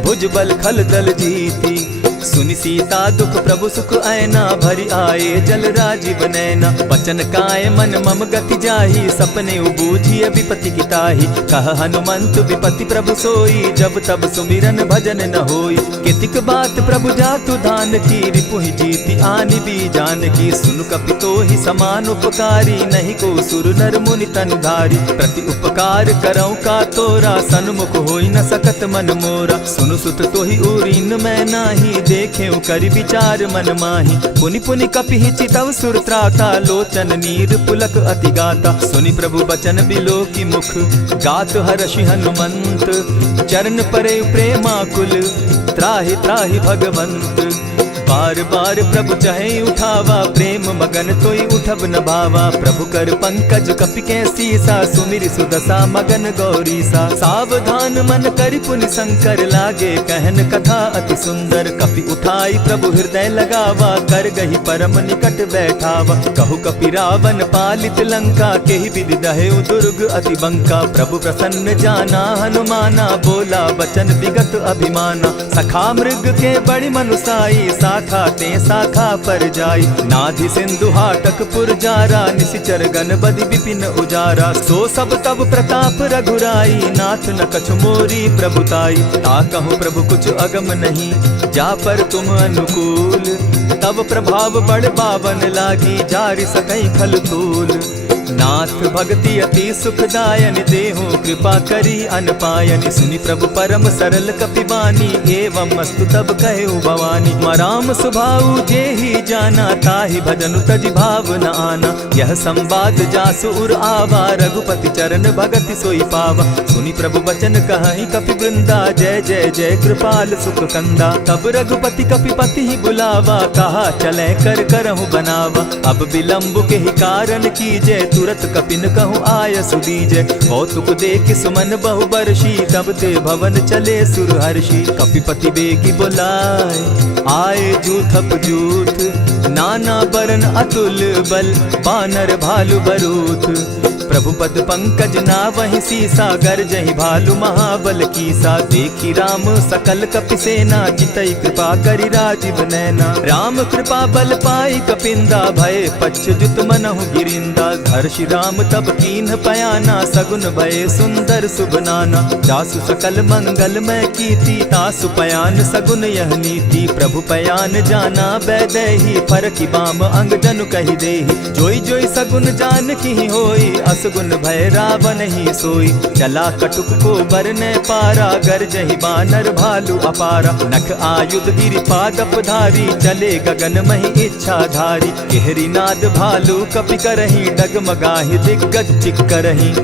भुज बल खल दल जीती। सुनि सीता दुख प्रभु सुख ऐना भरी आए जल राजीव नैना। बचन काय मन मम गति जाहि सपने उबूझिय विपति किताहि। कह हनुमंत विपति प्रभु सोई जब तब सुमिरन भजन न होई। कितिक बात प्रभु जातु धान की रिपुहि जीति आनि भी जान की। सुन कपितो ही समान उपकारी नहीं को सुर नर मुनि तनुधारी। प्रति उपकार करऊं का तोरा सन्मुख होई न सकत मन मोरा। सुनु सुत तोहि उरीन मैं नाही देखे करि विचार मन माही। पुनि पुनि कपिहि चितव सुर त्राता लोचन नीर पुलक अति गाता। सुनि प्रभु बचन बिलो की मुख गात हर्षि हनुमंत। चरण परे प्रेमाकुल त्राहि त्राहि भगवंत। बार बार प्रभु चहे उठावा प्रेम मगन तोई उठब न भावा। प्रभु कर पंकज कपि के सीसा सुमिर सुदशा मगन गौरीसा। सावधान मन करि पुनि शंकर लागे कहन कथा अति सुंदर। कपि उठाई प्रभु हृदय लगावा कर गही परम निकट बैठावा। कहु कपि रावण पालित लंका केहि विधि दहेउ दुर्ग अति बंका। प्रभु प्रसन्न जाना हनुमाना बोला बचन विगत अभिमाना। सखा मृग के बड़ी मनुसाई शाखा ते शाखा पर जाई। नाधि सिंधु हाटक पुर जारा निशिचर गण बदि विपिन उजारा। सो सब तब प्रताप रघुराई नाथ न कछु मोरी प्रभुताई। ता कहूँ प्रभु कुछ अगम नहीं जा पर तुम अनुकूल। तब प्रभाव बड़ बावन लागी जारि सकई खल तूल। नाथ भक्ति अति सुखदायन देहु कृपा करी अनपायन। सुनि प्रभु परम सरल कपिबानी एवं मस्तु तब कहु भवानी। मराम सुभाऊ जेहि जाना ताहि भजनु तज भाव न आना। यह संवाद जासु उर आवा रघुपति चरण भगति सोई पावा। सुनि प्रभु बचन कहि कपि वृंदा जय जय जय कृपाल सुख कंदा। तब रघुपति कपिपति ही बुलावा कहा चले कर करहु बनावा। अब विलंब के ही कारण कीजे तुरत कपिन कहूँ आय सुदीजय। कौतुक देख सुमन बहु बरसी तब ते भवन चले सुर हर्षि। कपिपति बेगी बुलाए आए जूथप जूथ। नाना बरन अतुल बल बानर भालु बरूथ। प्रभु पद पंकज नावहि सीसा गरजहि भालु महाबल कीसा। देखी राम सकल कपि सेना चितई कृपा करि राजीव नैना। राम कृपा बल पाई कपिंदा भय पच्युत मनहु गिरिंदा। हर्षि राम तब कीन्ह पयाना सगुन भय सुंदर शुभ नाना। जासु सकल मंगल मय कीर्ति तासु पयान सगुन यह नीति। प्रभु पयान जाना बैदेही फरकि बाम अंग जनु कहि देहि। जोई जोई सगुन जान की होई असगुन भय रावण ही सोई। चला कटुक को बरने पारा गरजहि बानर भालु अपारा। नख आयुध गिरि पादप धारी चले गगन महि इच्छा धारी। केहरी नाद भालु कपि करहि डगमगाहि दिग्गज चिक्करहि।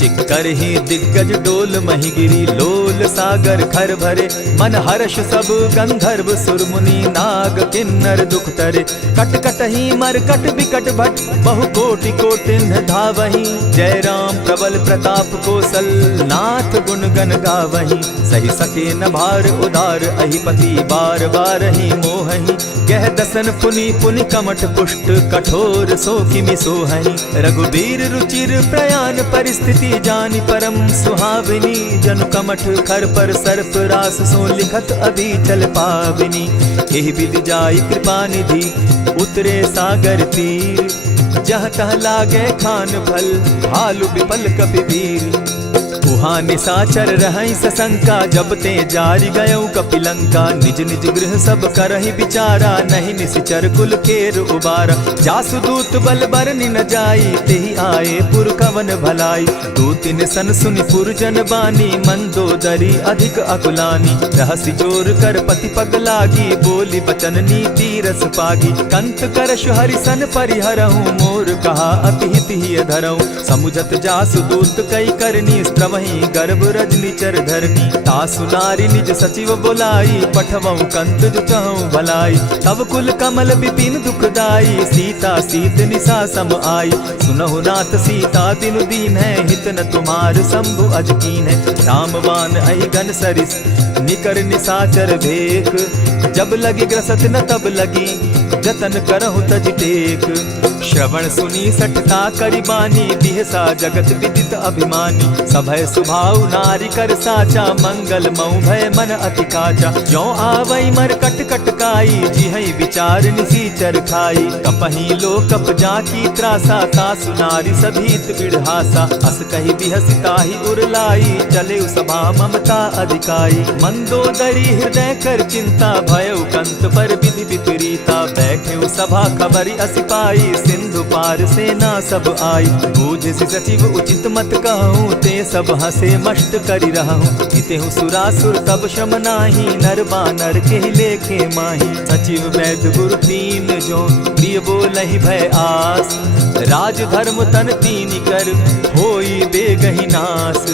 चिक्करहि दिग्गज डोल महि गिरी लोल सागर खर भरे। मन हर्ष सब गंधर्व सुर मुनि नाग किन्नर दुख तरे। कट कटहि मरकट बिकट भट बहु कोटि कोटिन्ह धावहि। जय राम प्रबल प्रताप कौशल नाथ गुण गण गावहि। सही सके न भार उदार अहिपति बार बार ही मोहहि। कह दसन पुनि पुनि कमठ पुष्ट कठोर सो किमि सोहहि। रघुबीर रुचिर प्रयाण परिस्थिति जानि परम सुहाविनी। जनु कमठ खर पर सर्प रास सो लिखत अभी चल पाविनी। एहि विधि जाई कृपा निधि उतरे सागर तीर। जह तह लागे खान भल भालु विपल कपि वीर। उहाँ निशाचर रहई सशंका, जब ते जारी गयऊ कपिलंका। निज निज गृह सब करहि विचारा, नहीं निशिचर कुल केर उबारा। जासुदूत बल बरनि न जाई, तेहि आए पुर कवन भलाई। दू तिन सन सुनि पुरजन बानी, मंदोदरी अधिक अकुलानी। रहसि जोर कर पति पग लागी, बोली बचन नीति रस पागी। कंत करश हरिसन परिहरहूँ, मोर कहा अति हित ही धरऊँ। समुझत जासुदूत कई करनी, स्त्रवहीं गर्भ रजनी चर धरनी। तासु नारी निज सचिव बोलाई, पठवऊँ कंत जो चहूँ भलाई। तब कुल कमल विपिन दुखदाई, सीता सीत निशा सम आई। सुनहु नाथ सीता बिनु दीन है, हित न तुम्हार शंभु अज कीन है। रामवान अहि घन सरिस निकर निशाचर भेक, जब लगी ग्रसत न तब लगी, जतन करहु तज टेक। श्रवण सुनी सठता करिबानी, बिहसा जगत विदित अभिमानी। सभय सुभाव नारी कर साचा, मंगल मऊ भय मन अति काचा। जो आवई मर कट कट काई, जिहई विचार निसीचर खाई। कपही लो कप जाकी त्रासा, तासु नारी सभीत बिढ़ासा। अस कही बिहसिता ही उरलाई, चले सभा ममता अधिकाई। मंदोदरी हृदय कर चिंता, भयउ कंत पर विधि विपरीता। बैठे सभा खबरी असिपाई, सिंधु पार सेना सब आई। बूझि सचिव उचित मत कहूँ, ते सब हसे मष्ट करि रहूँ। जितेहु सुरासुर तब शम नाही, नर बानर के लेखे माही। सचिव वैद्य गुरु तीन जो, प्रिय बोलहि भय आस। राज धर्म तन तीन कर, होई बेगहि नास।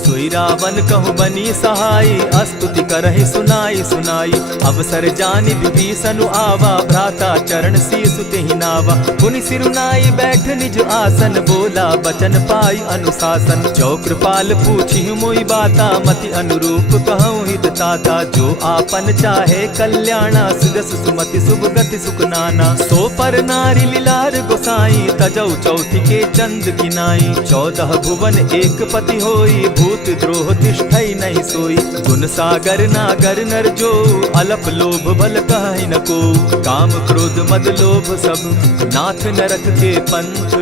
सोई रावण कहु बनी सहाई, अस्तुति करहि सुनाई सुनाई। अवसर जानि विभीषण आवा, भ्राता चरण शीसु तेहि नावा। पुनि सिरुनाई बैठ निज आसन, बोला बचन पाई अनुशासन। जो कृपाल पूछि मोई बाता, मति अनुरूप कहूँ हित ताता। जो आपन चाहे कल्याणा, सुजस सुमति शुभ गति सुख नाना। सो पर नारी लीलार गोसाई, तजौ चौथि के चंद किनाई। 14 भुवन एक पति होई, भूत द्रोह तिष्ठई नहीं सोई। गुण सागर नागर नर जो, अलप लोभ बल कहि न को। काम क्रोध मद लोभ सब, नाथ नरक के पंथ।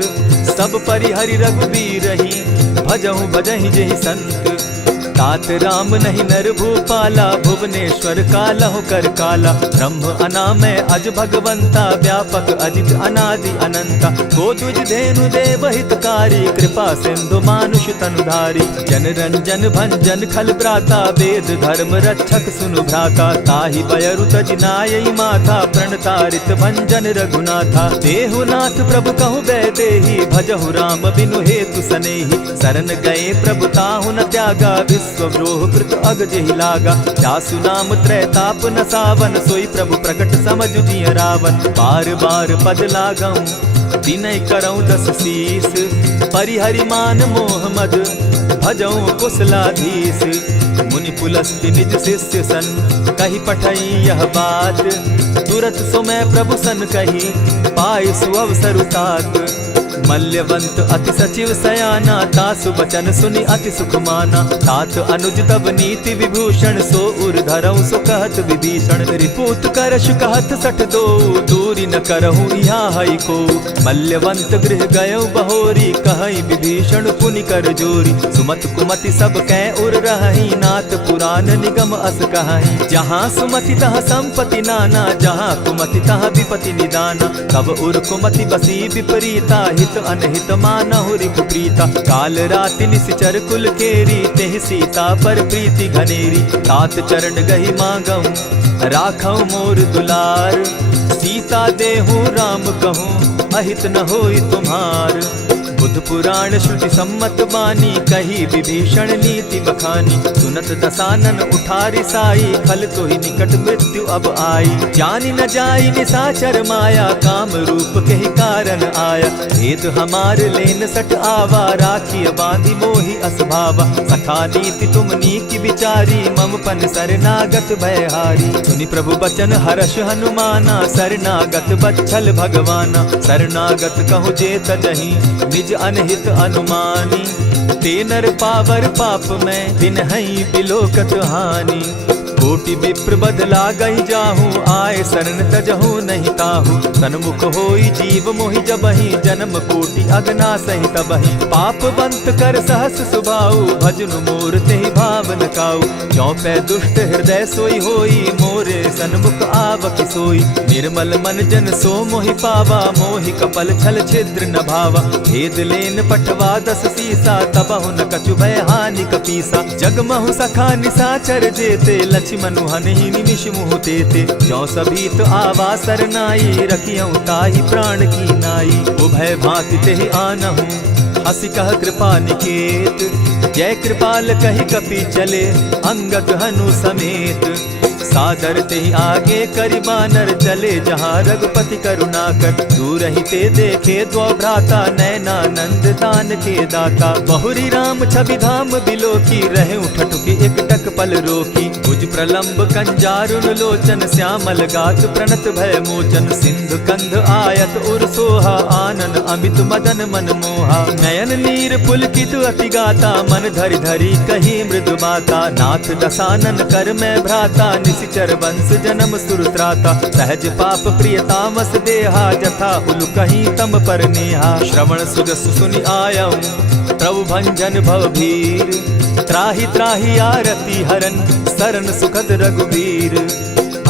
सब परिहरि रघुबीरहि, भजहु भजहि जेहि संत। तात राम नहीं नर भूपाला, भुवनेश्वर कालहु कर काला। ब्रह्म अनामय अज भगवंता, व्यापक अजित अनादि अनंता। को तुझ धेनु देव हितकारी, कृपा सिंधु मानुष तनुधारी। जन रंजन भंजन खल भ्राता, वेद धर्म रक्षक सुनु भ्राता। ताहि बयरु तज नायई माथा, प्रणतारित भंजन रघुनाथा। देहु नाथ प्रभु कहु बैदेही, भजहु राम बिनु हेतु सनेही। शरण गए प्रभु ताहु न त्यागा, विश्वव्रोह कृत अग जेहि लागा। जासु नाम त्रैताप न सावन, सोई प्रभु प्रकट समझ जिय रावण। बार बार पद लागऊं, विनय करऊं 10 शीस। परिहरि मान मोह मद, भजऊं कुशलाधीश। मुनि पुलस्त्य निज शिष्य सन, कही पठई यह बात। तुरत सो मैं प्रभु सन कही, पाई सुअवसर तात। मल्यवंत अति सचिव सयाना, तासु बचन सुनि अति सुख माना। तात अनुज तब नीति विभूषण, सो उर धरऊं सो कहत विभीषण। रिपुत करश कहत सठ दो, दूरी न करहूँ यहाँ हई को। मल्यवंत गृह गयऊ बहोरी, कहई विभीषण पुनि कर जोरी। सुमत कुमति सब कै उर रहई, नाथ पुराण निगम अस कहई। जहाँ सुमति तहाँ संपत्ति नाना, जहाँ कुमति तहाँ विपति निदाना। तब उर कुमति बसी विपरीता, हित अनहित मानहु रिपु प्रीता। काल राति निशिचर कुल केरी, तेहि सीता पर प्रीति घनेरी। तात चरण गहि मांगऊं, राखऊं मोर दुलार। सीता देहु राम कहूँ, अहित न होई तुम्हार। बुद्ध पुराण श्रुति सम्मत बानी, कही विभीषण नीति बखानी। सुनत दसानन उठारी साई, खल तो ही निकट मृत्यु अब आई। जानी न जाई निशाचर माया, काम रूप के ही कारण आया। भेद हमार लेन सट आवा, राखी बांधी मोहि असभावा। सखा नीति तुम नीति विचारी, मम पन शरणागत भयहारी। सुनि प्रभु बचन हर्ष हनुमाना, शरणागत बच्छल भगवाना। शरणागत कहु जे तजहि, निज अनहित अनुमानी। ते नर पावर पाप में, दिन हई बिलोकत हानि। कोटि विप्र बदला गई जाहू, आए शरण तजहू नहीं ताहू। सन्मुख होई जीव मोहि जबहि, जन्म कोटि अगना सही तबहि। पाप बंत कर सहस सुभाऊ, भजनु मोर तेहि भावन काऊ। चौपै दुष्ट हृदय सोई होई, मोरे सन्मुख आवक सोई। निर्मल मन जन सो मोहि पावा, मोहि कपल छल छिद्र न भावा। भेद लेन पटवा 10 सीसा, तबहु न कछु भय हानि कपीसा। जगमहु सखा निसाचर जेते, लक्ष्मनु हनहि निमिष मुह तेते। जो सभीत आवा सरनाई, रखियौ ताहि प्राण की नाई। उभय भांति तेहि आनहु, हसी कह कृपा निकेत। जय कृपाल कहि कपि चले, अंगद हनु समेत। सादर तेहि आगे करि बानर, चले जहाँ रघुपति करुणाकर। दूर ही ते देखे द्वौ भ्राता, नैनानंद दान के दाता। बहुरी राम छवि धाम बिलोकी, रहे उठटुकी एकटक पल रोकी। भुज प्रलंब कंजारुन लोचन, श्यामल गात प्रणत भय मोचन। सिंधु कंध आयत उर सोहा, आनन अमित मदन मन मोहा। नयन नीर पुलकित अति गाता, मन धरि धरि कही मृदु बाता। नाथ दसानन कर मैं भ्राता, निशिचर वंश जन्म सुरत्राता। सहज पाप प्रिय तामस देहा, जथा उलु कहीं तम पर नेहा। श्रवण सुजस सुनि आयऊ, प्रभु भंजन भवभीर। त्राहि त्राहि आरती हरन, सरन सुखद रघुबीर।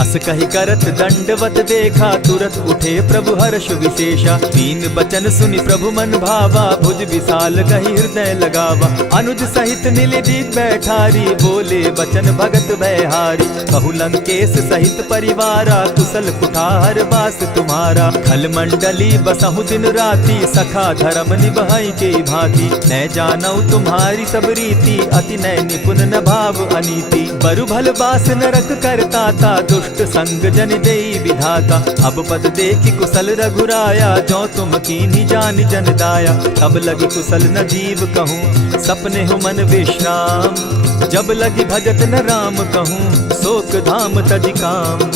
अस कहि करत दंडवत देखा, तुरत उठे प्रभु हर्ष विशेषा। तीन बचन सुनि प्रभु मन भावा, भुज विशाल कहि हृदय लगावा। अनुज सहित नीलदीप बैठारी, बोले बचन भगत भयहारी। कहु लंकेश सहित परिवारा, कुशल कुठार बास तुम्हारा। खल मंडली बसहु दिन राति, सखा धर्म निभाई के भांति। न जानऊ तुम्हारी सब रीति, अति नय निपुण न भाव अनीति। बरु भल बास नरक करताता, दुष्ट संग जन देई विधाता। अब पद देखि कुशल रघुराया, जो तुम कीन्ही जानि जन दाया। तब लगी कुशल न जीव कहूँ, सपने हो मन विश्राम। जब लगी भजत न राम कहूँ, शोक धाम तजि काम।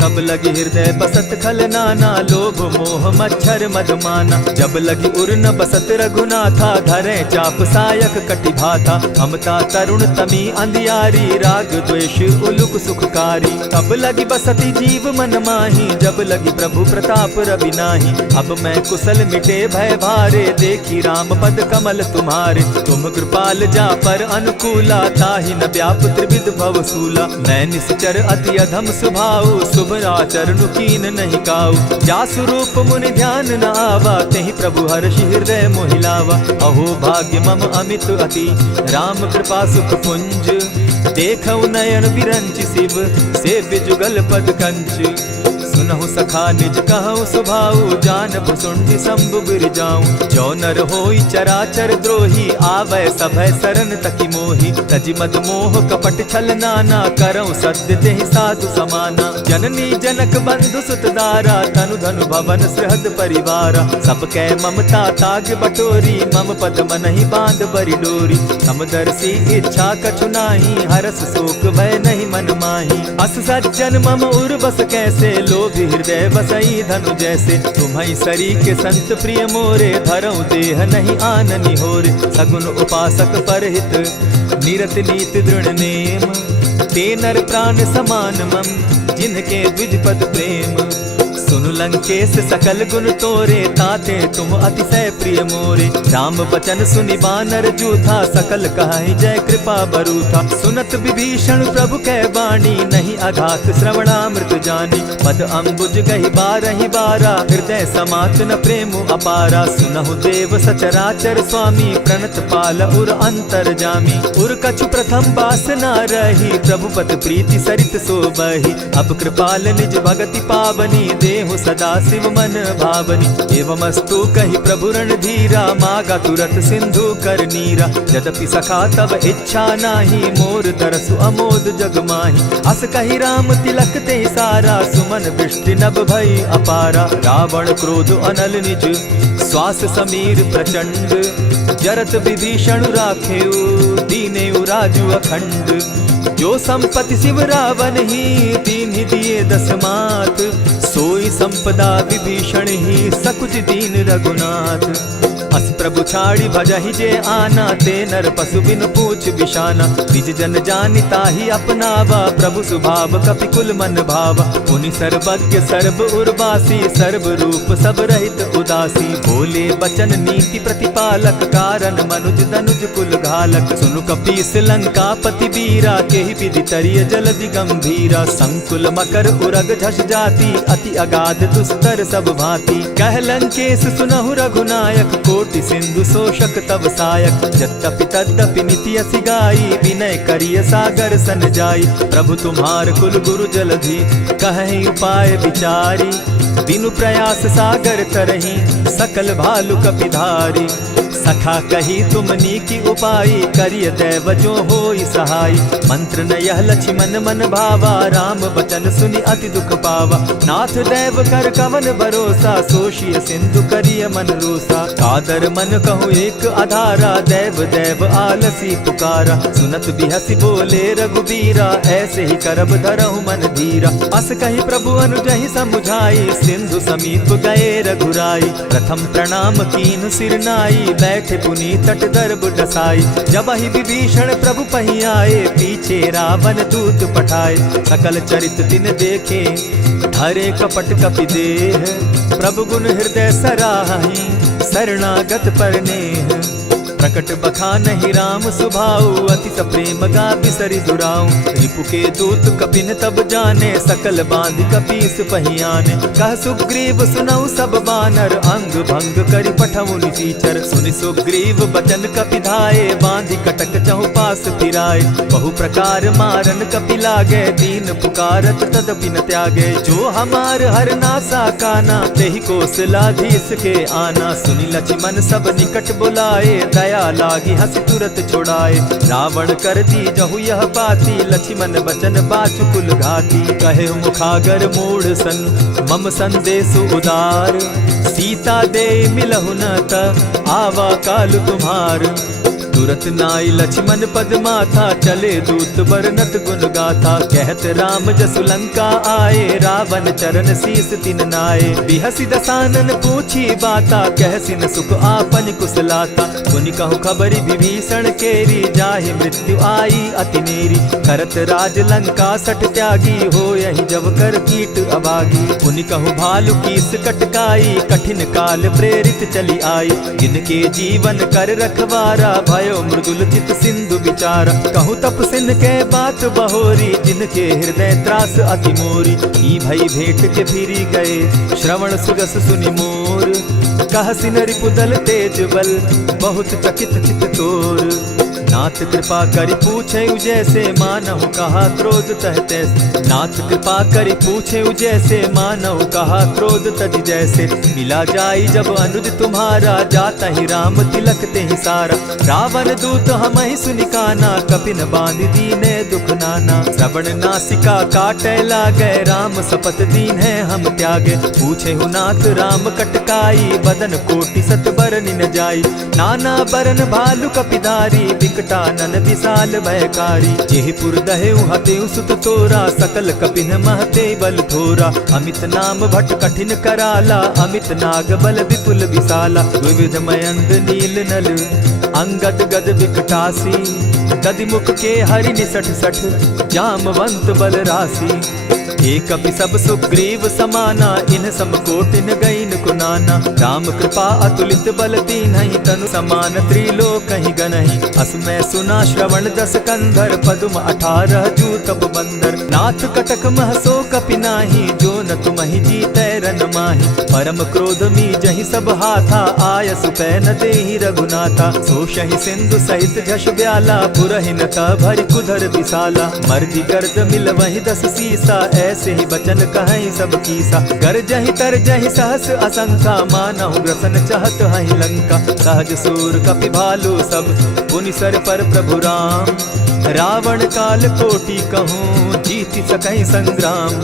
तब लगी हृदय बसत खल नाना, लोभ मोह मच्छर मदमाना। जब लगी उर न बसत रघुनाथा, धरे चाप सायक कटि भाता। ममता तरुण तमी अंधियारी, राग द्वेष उलुक सुखकारी। तब लगी बसती जीव मन माही, जब लगी प्रभु प्रताप रवि नाही। अब मैं कुशल मिटे भय भारे, देखी राम पद कमल तुम्हारे। तुम कृपाल जा पर अनुकूला, ताहि न व्याप त्रिविध भवसूला। मैं निश्चर अति अधम स्वभाव, शुभ आचरण कीन नहीं काऊ। जासु रूप मुनि ध्यान न आवा, तेहि प्रभु हर्षि हृदय मोहिलावा। अहो भाग्य मम अमित अति, राम कृपा सुख पुंज। देखऊ नयन विरंचि शिव, सेव्य जुगल पद कंच। सुनहु सखा निज कहु सुभाऊ, जानबु सुंडि शंभु गिर जाऊं। जो नर होई चराचर द्रोही, आवे सभय शरण तकि मोहि। तजि मद मोह कपट छल नाना, करऊं सत्य तेहि साधु समाना। जननी जनक बंधु सुत दारा, तनु धनु भवन सृहद परिवारा। सब कै ममता ताग बटोरी, मम पद मनहि बांध बरि डोरी। समदर्शी इच्छा कछु नाही, हरस शोक भय नहीं मन माही। अस सज्जन मम उर बस कैसे, लोभी हृदय बसई धनु जैसे। तुम्हि सरी के संत प्रिय मोरे, धरऊं देह नहीं आननि होरे। सगुन उपासक परहित, निरत नीत दृढ़ नेम। ते नर प्राण समान मम, जिनके द्विज पद प्रेम। सुनु लंकेश सकल गुण तोरे, ताते तुम अतिशय प्रिय मोरे। राम बचन सुनि बानर जूथा, सकल कहाहि जय कृपा बरूथा। सुनत विभीषण प्रभु कै बाणी, नहीं अघात श्रवणामृत जानी। पद अम्बुज गहि बारहि बारा, हृदय समात न प्रेम अपारा। सुनहु देव सचराचर स्वामी, प्रणत पाल उर अंतर जामी। उर कछु प्रथम बास न रही, प्रभु पद प्रीति सरित सोबहि। अब कृपाल निज भगति पावनी, देहु सदा शिव मन भावनी। एवमस्तु कहि प्रभु रणधीरा, मागा तुरत सिंधु कर नीरा। यद्यपि सखा तब इच्छा नाही, मोर तरसु अमोद जग माही। अस कहि राम तिलक ते सारा, सुमन वृष्टि नभ भई अपारा। रावण क्रोध अनल निज, श्वास समीर प्रचंड। जरत विभीषण राखेउ, दीनेउ राजु अखंड। जो संपत्ति शिव रावण ही, दीन्हि दिए 10 मात। सोई संपदा विभीषण ही, सकुच दीन रघुनाथ। अस प्रभु छाड़ी भजहि जे आना, ते नर पशु बिन पूछ बिशाना। निज जन जानिता ही अपनावा, प्रभु स्वभाव कपि कुल मन भावा। पुनि सर्वज्ञ सर्व उर्वासी, सर्व रूप सब रहित उदासी। बोले बचन नीति प्रतिपालक, कारण मनुज दनुज कुल घालक। सुनु कपीस लंकापति वीरा, केहि विधि तरिय जलधि गंभीरा। संकुल मकर उरग झष जाति, अति अगाध दुस्तर सब भांति। कह लंकेश सुनहु रघुनायक, कोटि सिंधु शोषक तब सायक। यद्यपि तद्यपि निति असि गाई, विनय करिय सागर सन जाई। प्रभु तुम्हार कुल गुरु जलधि, कहि उपाय विचारी। बिनु प्रयास सागर तरही, सकल भालु कपिधारी। सखा कही तुमनी की उपाय, करिय दैव जो होई सहाय। मंत्र न यह लक्ष्मण मन भावा, राम बचन सुनि अति दुख पावा। नाथ दैव कर कवन भरोसा, सोषिय सिंधु करिय मन रोसा। कादर मन कहूँ एक आधारा, दैव दैव आलसी पुकारा। सुनत बिहसी बोले रघुबीरा, ऐसे ही करब धरहु मन धीरा। अस कही प्रभु अनुजहि समुझाई, सिंधु समीप गए रघुराई। प्रथम प्रणाम कीन सिर नाई, बैठे पुनि तट दर्भ डसाई। जब ही विभीषण प्रभु पही आए, पीछे रावण दूत पठाए। सकल चरित तिन देखे, धरे कपट कपि देह। प्रभु गुण हृदय सराहि, शरणागत पर नेह। प्रकट बखानहि राम सुभाऊ, अति सप्रेम गा बिसरि दुराऊ। रिपु के दूत कपिन तब जाने, सकल बांधि कपीस पहियाने। कह सुग्रीव सुनऊ सब बानर, अंग भंग करि पठऊ निसीचर। सुनि सुग्रीव बचन कपि धाये, बांधि कटक चहु पास फिराए। बहु प्रकार मारन कपि लागे, दीन पुकारत तदपि न त्यागे। जो हमार हर नासा काना, तेहि कौशलाधीश के आना। सुनि लक्ष्मण सब निकट बुलाए, दया लागी हंसी तुरत छुड़ाए। रावण कर दी जहु यह बाती, लक्ष्मण बचन बाचु कुल घाती। कहे मुखागर मूढ़ सन, मम संदेश उदार। सीता दे मिलहु न त, आवा काल तुम्हार। तुरत नाई लक्ष्मण पद माथा, चले दूत बरनत गुण गाथा। कहत राम जसु लंका आए, रावण चरण शीस तिन नाये। बिहसि दसानन पूछी बाता, कहसिन सुख आपन कुशलाता। सुनि कहु खबरि विभीषण केरी, जाहि मृत्यु आई अति नेरी। करत राज लंका सठ त्यागी, हो यही जब कर कीट अभागी। पुनि कहु भालु कीस कटकाई, कठिन काल प्रेरित चली आई। जिनके जीवन कर रखवारा, भय मृदुल चित सिंधु विचार। कहूँ तपसिन के बात बहोरी, जिनके हृदय त्रास अति मोरी। ई भई भेंट के फिरी गए, श्रवण सुगस सुनि मोर। कहसिन रिपुदल तेज बल, बहुत चकित चित तोर। नाथ कृपा करि पूछे जैसे, मानहु कहा क्रोध तह तैसे। नाथ कृपा करि पूछे जैसे, मानहु कहा क्रोध तज जैसे। मिला जाई जब अनुज तुम्हारा, जाता ही राम तिलक ते ही सारा। रावण दूत हम ही सुनिकाना, कपिन बांध दीने दुख नाना। श्रवण नासिका काटे लागे, राम सपत दीन है हम त्यागे। पूछे हु नाथ राम कटकाई, बदन कोटि सत बरन न जाई। नाना बरन भालु कपिधारी, विकटानन विशाल भयकारी। जेहिपुर दहेउ हतेउ सुत तोरा, सकल कपिन महते बल थोरा। अमित नाम भट कठिन कराला, अमित नाग बल विपुल विशाला। विविध मयंद नील नल, अंगद गद विकटासी। दधिमुख के हरि निसठ सठ, जामवंत बल राशि। एक कपि सब सुग्रीव समाना, इन सम कोटिन गईन कुनाना। राम कृपा अतुलित बल दीन्हि, तनु समान त्रिलोक ही गनहि। अस मैं सुना श्रवण दस कंधर, पदुम 18 जूतप बंदर। नाथ कटक महसो कपि नाही, जो न तुमहि जीतै रन माहि। परम क्रोध मी जहि सब हाथा, आयस पै न देहि रघुनाथा। सोषहि सिंधु सहित झष ब्याला, पुरहि न त भरि कुधर विशाला। मर्दि गर्द मिल वहि 10 सीसा, ऐसे ही बचन कहीं सब कीसा। कर जहि तर जहि सहस असंख्या, मानहु ग्रसन चाहत हहि लंका। सहज सूर कपि भालु सब, पुनि सर पर प्रभु राम। रावण काल कोटि कहूँ, जीति सकहि संग्राम।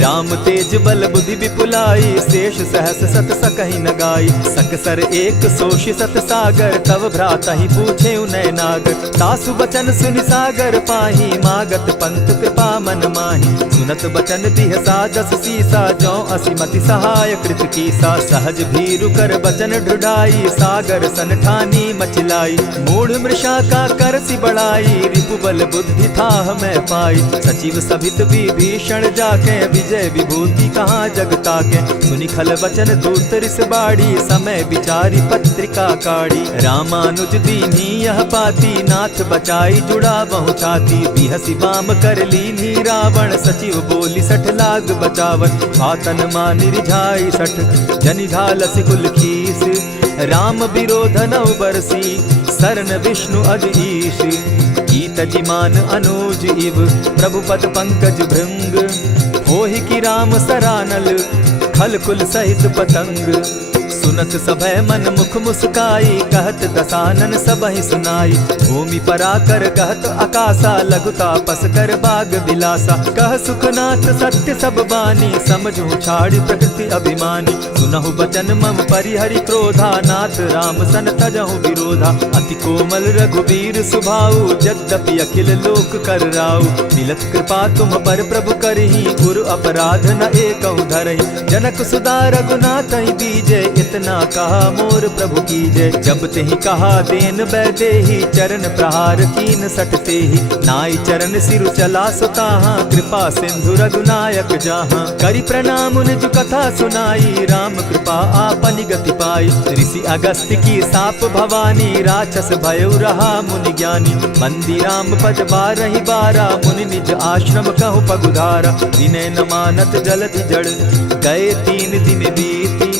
राम तेज बल बुद्धि विपुलाई, शेष सहस सत सकहि न गाई। सकसर एक सोषि सत सागर, तव भ्राता ही पूछे उनय नागर। तासु बचन सुनि सागर पाही, मागत पंत कृपा मन माही। सुनत सत बचन बिहसा 10 सीसा जौ असीमति सहाय कृत कीसा सहज भीरु कर बचन ढुढ़ाई सागर सन ठानी मचिलाई मूढ़ मृषा का कर सी बढ़ाई रिपु बल बुद्धि था मैं पाई सचिव सभित विभीषण जाके विजय विभूति कहाँ जगता के सुनि खल बचन दूत रिस बाड़ी समय विचारी पत्रिका काढ़ी रामानुज दीनी यह पाती नाथ बचाई जुड़ा बहु छाती बिहसी बाम कर लीनी रावण सचिव बोली 60 लाग बचावन आतन मानि रिझाई 60 जनि ढालसी कुल खीस राम विरोध नौ बरसी सरन विष्णु अज ईश गीत जिमान अनुज इव प्रभु पद पंकज भृंग होहि की राम सरानल खल कुल सहित पतंग सुनत सभय मन मुख मुस्काई कहत दसानन सबहि सुनाई भूमि पराकर कहत आकाशा लघुता पस कर बाग बिलासा कह सुखनाथ सत्य सब बानी समझू छाड़ी प्रकृति अभिमानी सुनहु बचन मम परिहरि क्रोधा नाथ राम सन तजहु विरोधा अति कोमल रघुबीर सुभाऊ जगदपि अखिल लोक कर राऊ मिलत कृपा तुम पर प्रभु करही गुरु अपराध न एकहु धरहि जनक सुदा रघुनाथ दीजे इतना कहा मोर प्रभु की जय जब तेहि कहा देन बैदे ही चरण प्रहार कीन सटते ही नाई चरण सिरु चला सुताहा कृपा सिंधु रघुनायक जहाँ करि प्रणाम निज कथा सुनाई राम कृपा आपनि गति पाई ऋषि अगस्त्य की साप भवानी राक्षस भयो रहा मुनि ज्ञानी बंदी राम पद बारहि बारा मुनि निज आश्रम कहु पगुधारा विनय न मानत जलधि जड़ गए 3 दिन बीती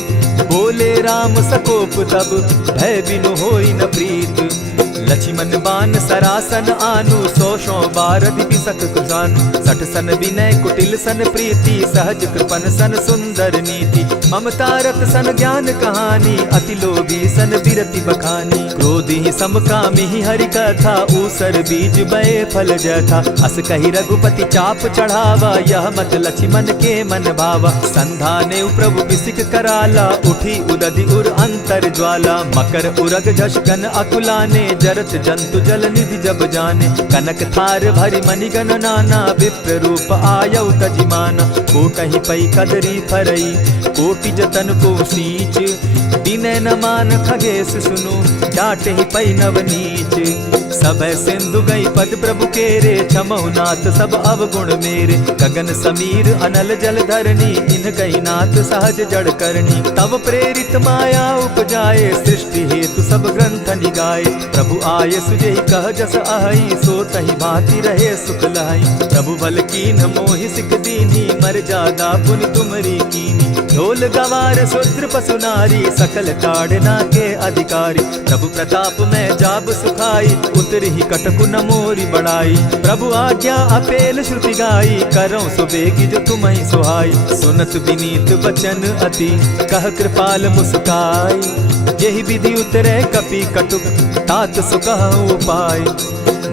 बोले राम सकोप तब भय बिनु होई न प्रीत लक्ष्मण बान सरासन आनु 100 बारधि बिसक कुजानु 60 सन विनय कुटिल सन प्रीति सहज कृपन सन सुंदर नीति ममता रत सन ज्ञान कहानी अति लोभी सन विरति बखानी क्रोधी समकामी हरि कथा ऊसर बीज बय फल जथा अस कही रघुपति चाप चढ़ावा यह मत लक्ष्मण के मन भावा संधाने प्रभु बिसिक कराला उठी उदधि उर अंतर ज्वाला मकर उरग झष गन अकुलाने जरत जंतु जल निधि जब जाने कनक थार भरी मणिगण नाना विप्र रूप आयौ तजिमाना कोटहि पै कदरी फरई कोटि जतन को सींच विनय न मान खगेश सुनु जाटहि पै नव नीच सब सिंधु गई पद प्रभु केरे छमहु नाथ सब अवगुण मेरे गगन समीर अनल जल धरनी इन गई नाथ सहज जड़ करनी तब प्रेरित माया उपजाए सृष्टि हेतु सब ग्रंथ निगाए प्रभु आय सुजहि कह जस अहि सो तहि भांति रहे सुख लहई प्रभु बल कीन मोहि सिख दीनी मर जादा पुनि तुमरी कीनी ढोल गवार शूद्र पशु नारी सकल ताड़ना के अधिकारी प्रभु प्रताप में जाब सुखाई उतरी कटकु न मोरी बढ़ाई प्रभु आज्ञा अपेल श्रुति गाई करो सुबेगी जो तुम्हें सुहाई सुनत विनीत बचन अति कह कृपाल मुस्काई यही विधि उतरे कपि कटुक तात सुकह उपाय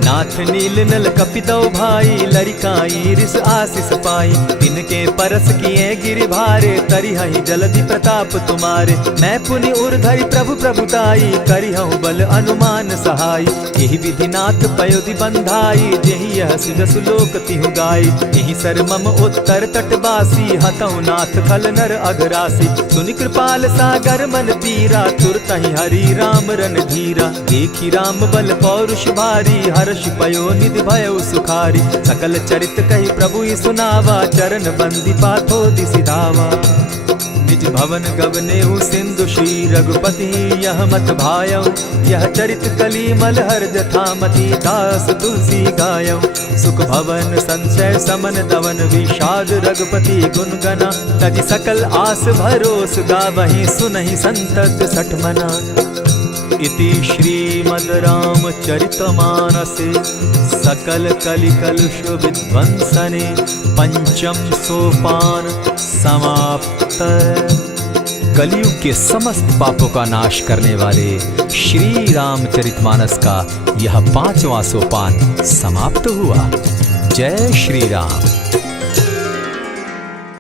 नाथ नील नल कपितौ भाई लरिकाई रिस आशीष पाई तिनके परस किए गिरि भारे तरिहहि जलधि प्रताप तुम्हारे मैं पुनि उर्धरि प्रभु प्रभुताई करिहु बल अनुमान सहाय यही विधि नाथ पयोधि बंधाई जेहि यह सुजसु लोक तिहु गाई यही सर मम उत्तर तटवासी हतौ नाथ खल नर अघरासी सुनि कृपाल सागर मन पीरा तुरतहि हरि राम रन धीरा देखी राम बल पौरुष भारी हर्ष पयो निधि भयो सुखारी सकल चरित कही प्रभु ही सुनावा चरण बंदी पाथो दिसि धावा निज भवन गवनेहु सिंधु श्री रघुपति यह मत भायौ यह चरित कली मलहर जथामति दास तुलसी गायौ सुख भवन संशय समन दवन विषाद रघुपति गुण गना तजि सकल आस भरोस गावहि सुनहि संतत सठ मना इति श्रीमद् रामचरितमानसे सकल कलिकलुष विध्वंसने पंचम सोपान समाप्त। कलयुग के समस्त पापों का नाश करने वाले श्री रामचरितमानस का यह 5वां सोपान समाप्त हुआ। जय श्री राम।